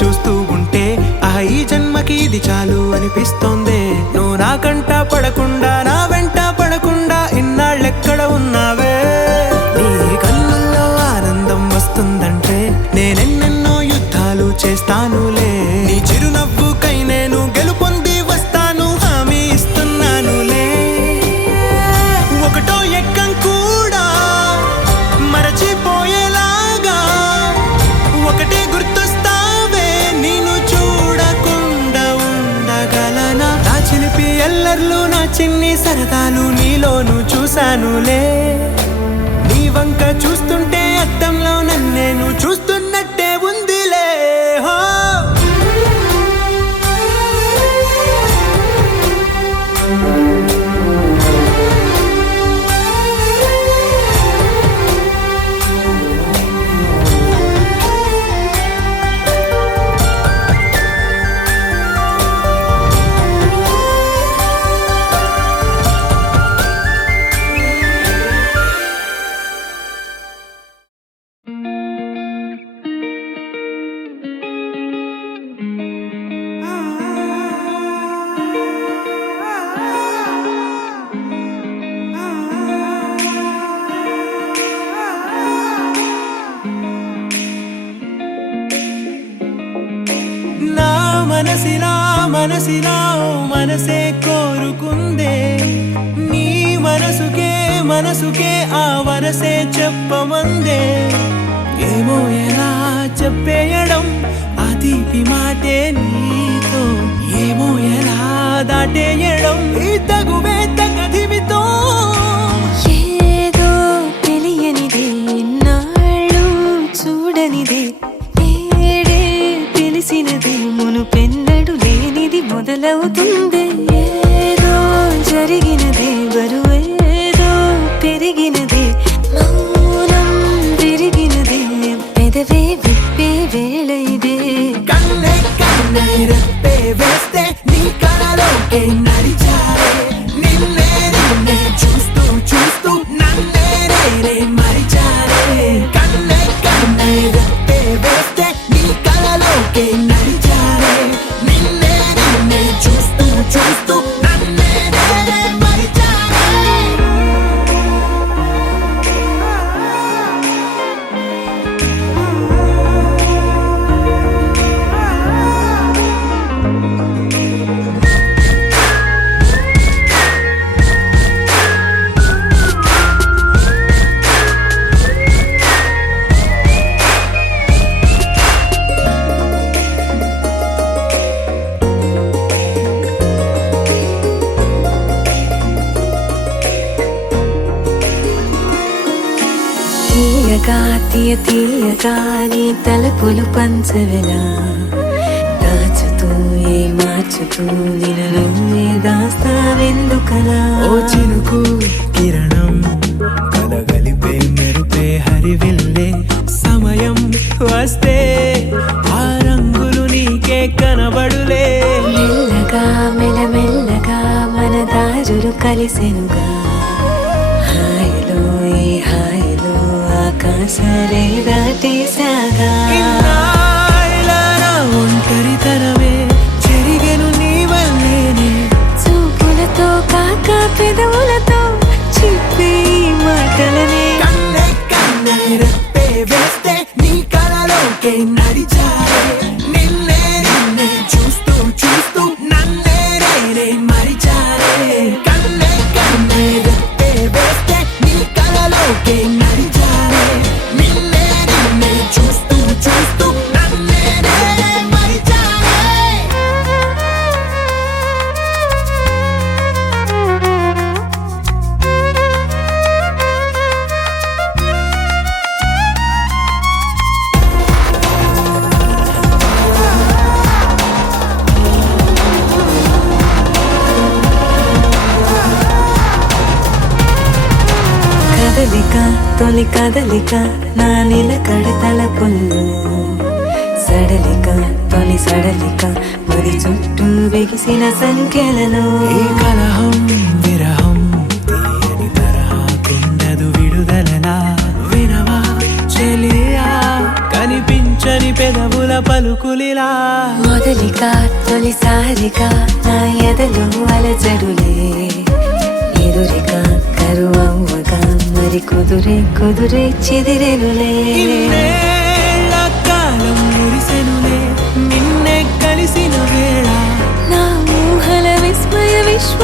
చూస్తూ ఉంటే ఈ జన్మకి ఇది చాలు అనిపిస్తోంది నువ్వు నాకంట పడకుండా నా వెంట పడకుండా ఇన్నాళ్ళెక్కడ ఉన్నావే నీ కన్నుల్లో ఆనందం వస్తుందంటే నేనెన్నెన్నో యుద్ధాలు చేస్తానులే నీ చిరునవ్వుకై నేను గెలుపొంది వస్తాను హామీ ఇస్తున్నానులే ఒకటో ఎక్కం కూడా మరచిపోయేలాగా ఒకటే గుర్తొస్తావే నిన్ను చూడకుండా ఉండగలనా నా చిలిపి ఎల్లర్లు నా చిన్ని సరదాలు నీలోను చూశానులే నీ వంక చూస్తుంటే అద్దంలో నన్నేను చూస్తున్నట్టే ఉందిలే హో మనసిలా మనసిలా ఓ మనసే కోరుకుందే నీ మనసుకే ఆ వరసే చెప్పమందే ఏమో ఎలా చెప్పేయడం ఆ తీపి మాటే నీతో ఏమో ఎలా దాటేయడం ఈ తగువే తగదిమితో ఏదో తెలియనిది నాళ్ళు చూడనిది ఏడే తెలిసినది మునుపెన్నడు లేనిది మొదలవుతుంది ఏదో జరిగినది బరువేదో పెరిగినది మౌనం విరిగినది పెదవే విప్పే వేళ ఇదే కన్నే కన్నే రెప్పే వేస్తే నీ కలలోకే నడిచారే నిన్నే నిన్నే చూస్తూ చూస్తూ నన్నే నేనే మరిచారే కన్నే కన్నే రెప్పే వేస్తే నీ కలలోకే నడిచారే నిన్నే నిన్నే చూస్తూ చూస్తూ నన్నే నేనే మరిచారే తీయగా తీయగా నీ తలపులు పంచవెలా దాచుతూ ఏ మార్చుతూ నిన్ను నువ్వే దాస్తావెందుకలా ఓ చినుకు కిరణం కలగలిపే మెరుపే హరివిల్లే సమయం వస్తే ఆ రంగులు నీకే కనబడులే మెల్లగా మెల్లమెల్లగా మన దారులు కలిసెనుగా హాయిలో ఈ హాయిలో ఆకాశాలే దాటేసాగా ఇన్నాళ్ళ నా ఒంటరితనమే చెరిగెను నీ వల్లేనే చూపులతో కాక పెదవులతో చెప్పే ఈ మాటలనే కన్నే కన్నే రెప్పే వేస్తే నీ కలలోకే నడిచారే నిన్నే నిన్నే చూస్తూ చూస్తూ నన్నే నేనే మరిచారే కన్నే కన్నే రెప్పే వేస్తే నీ కలలోకే నడిచారే నిన్నే నిన్నే చూస్తూ చూస్తూ నన్నే నేనే మరిచారే కదలిక తొలి కదలిక నా నిలకడ తలపుల్లో సడలిక తొలి సడలిక మరి చుట్టూ బిగిసిన సంఖ్యలలో ఈ కలహం విరహం తీయని తరహా కుండదు విడుదలలా వినవా చెలియా కనిపించని పెదవుల పలుకులిలా మొదలిక తొలిసారిక నా ఎదలో అలజడులే ఎదురిక కరువవ్వగా మరి కుదురే చెదిరెనులే ఇన్నేళ్ల కాలం మురిసెనులే నిన్నే కలిసిన వేళ నా ఊహల విస్మయ విశ్వ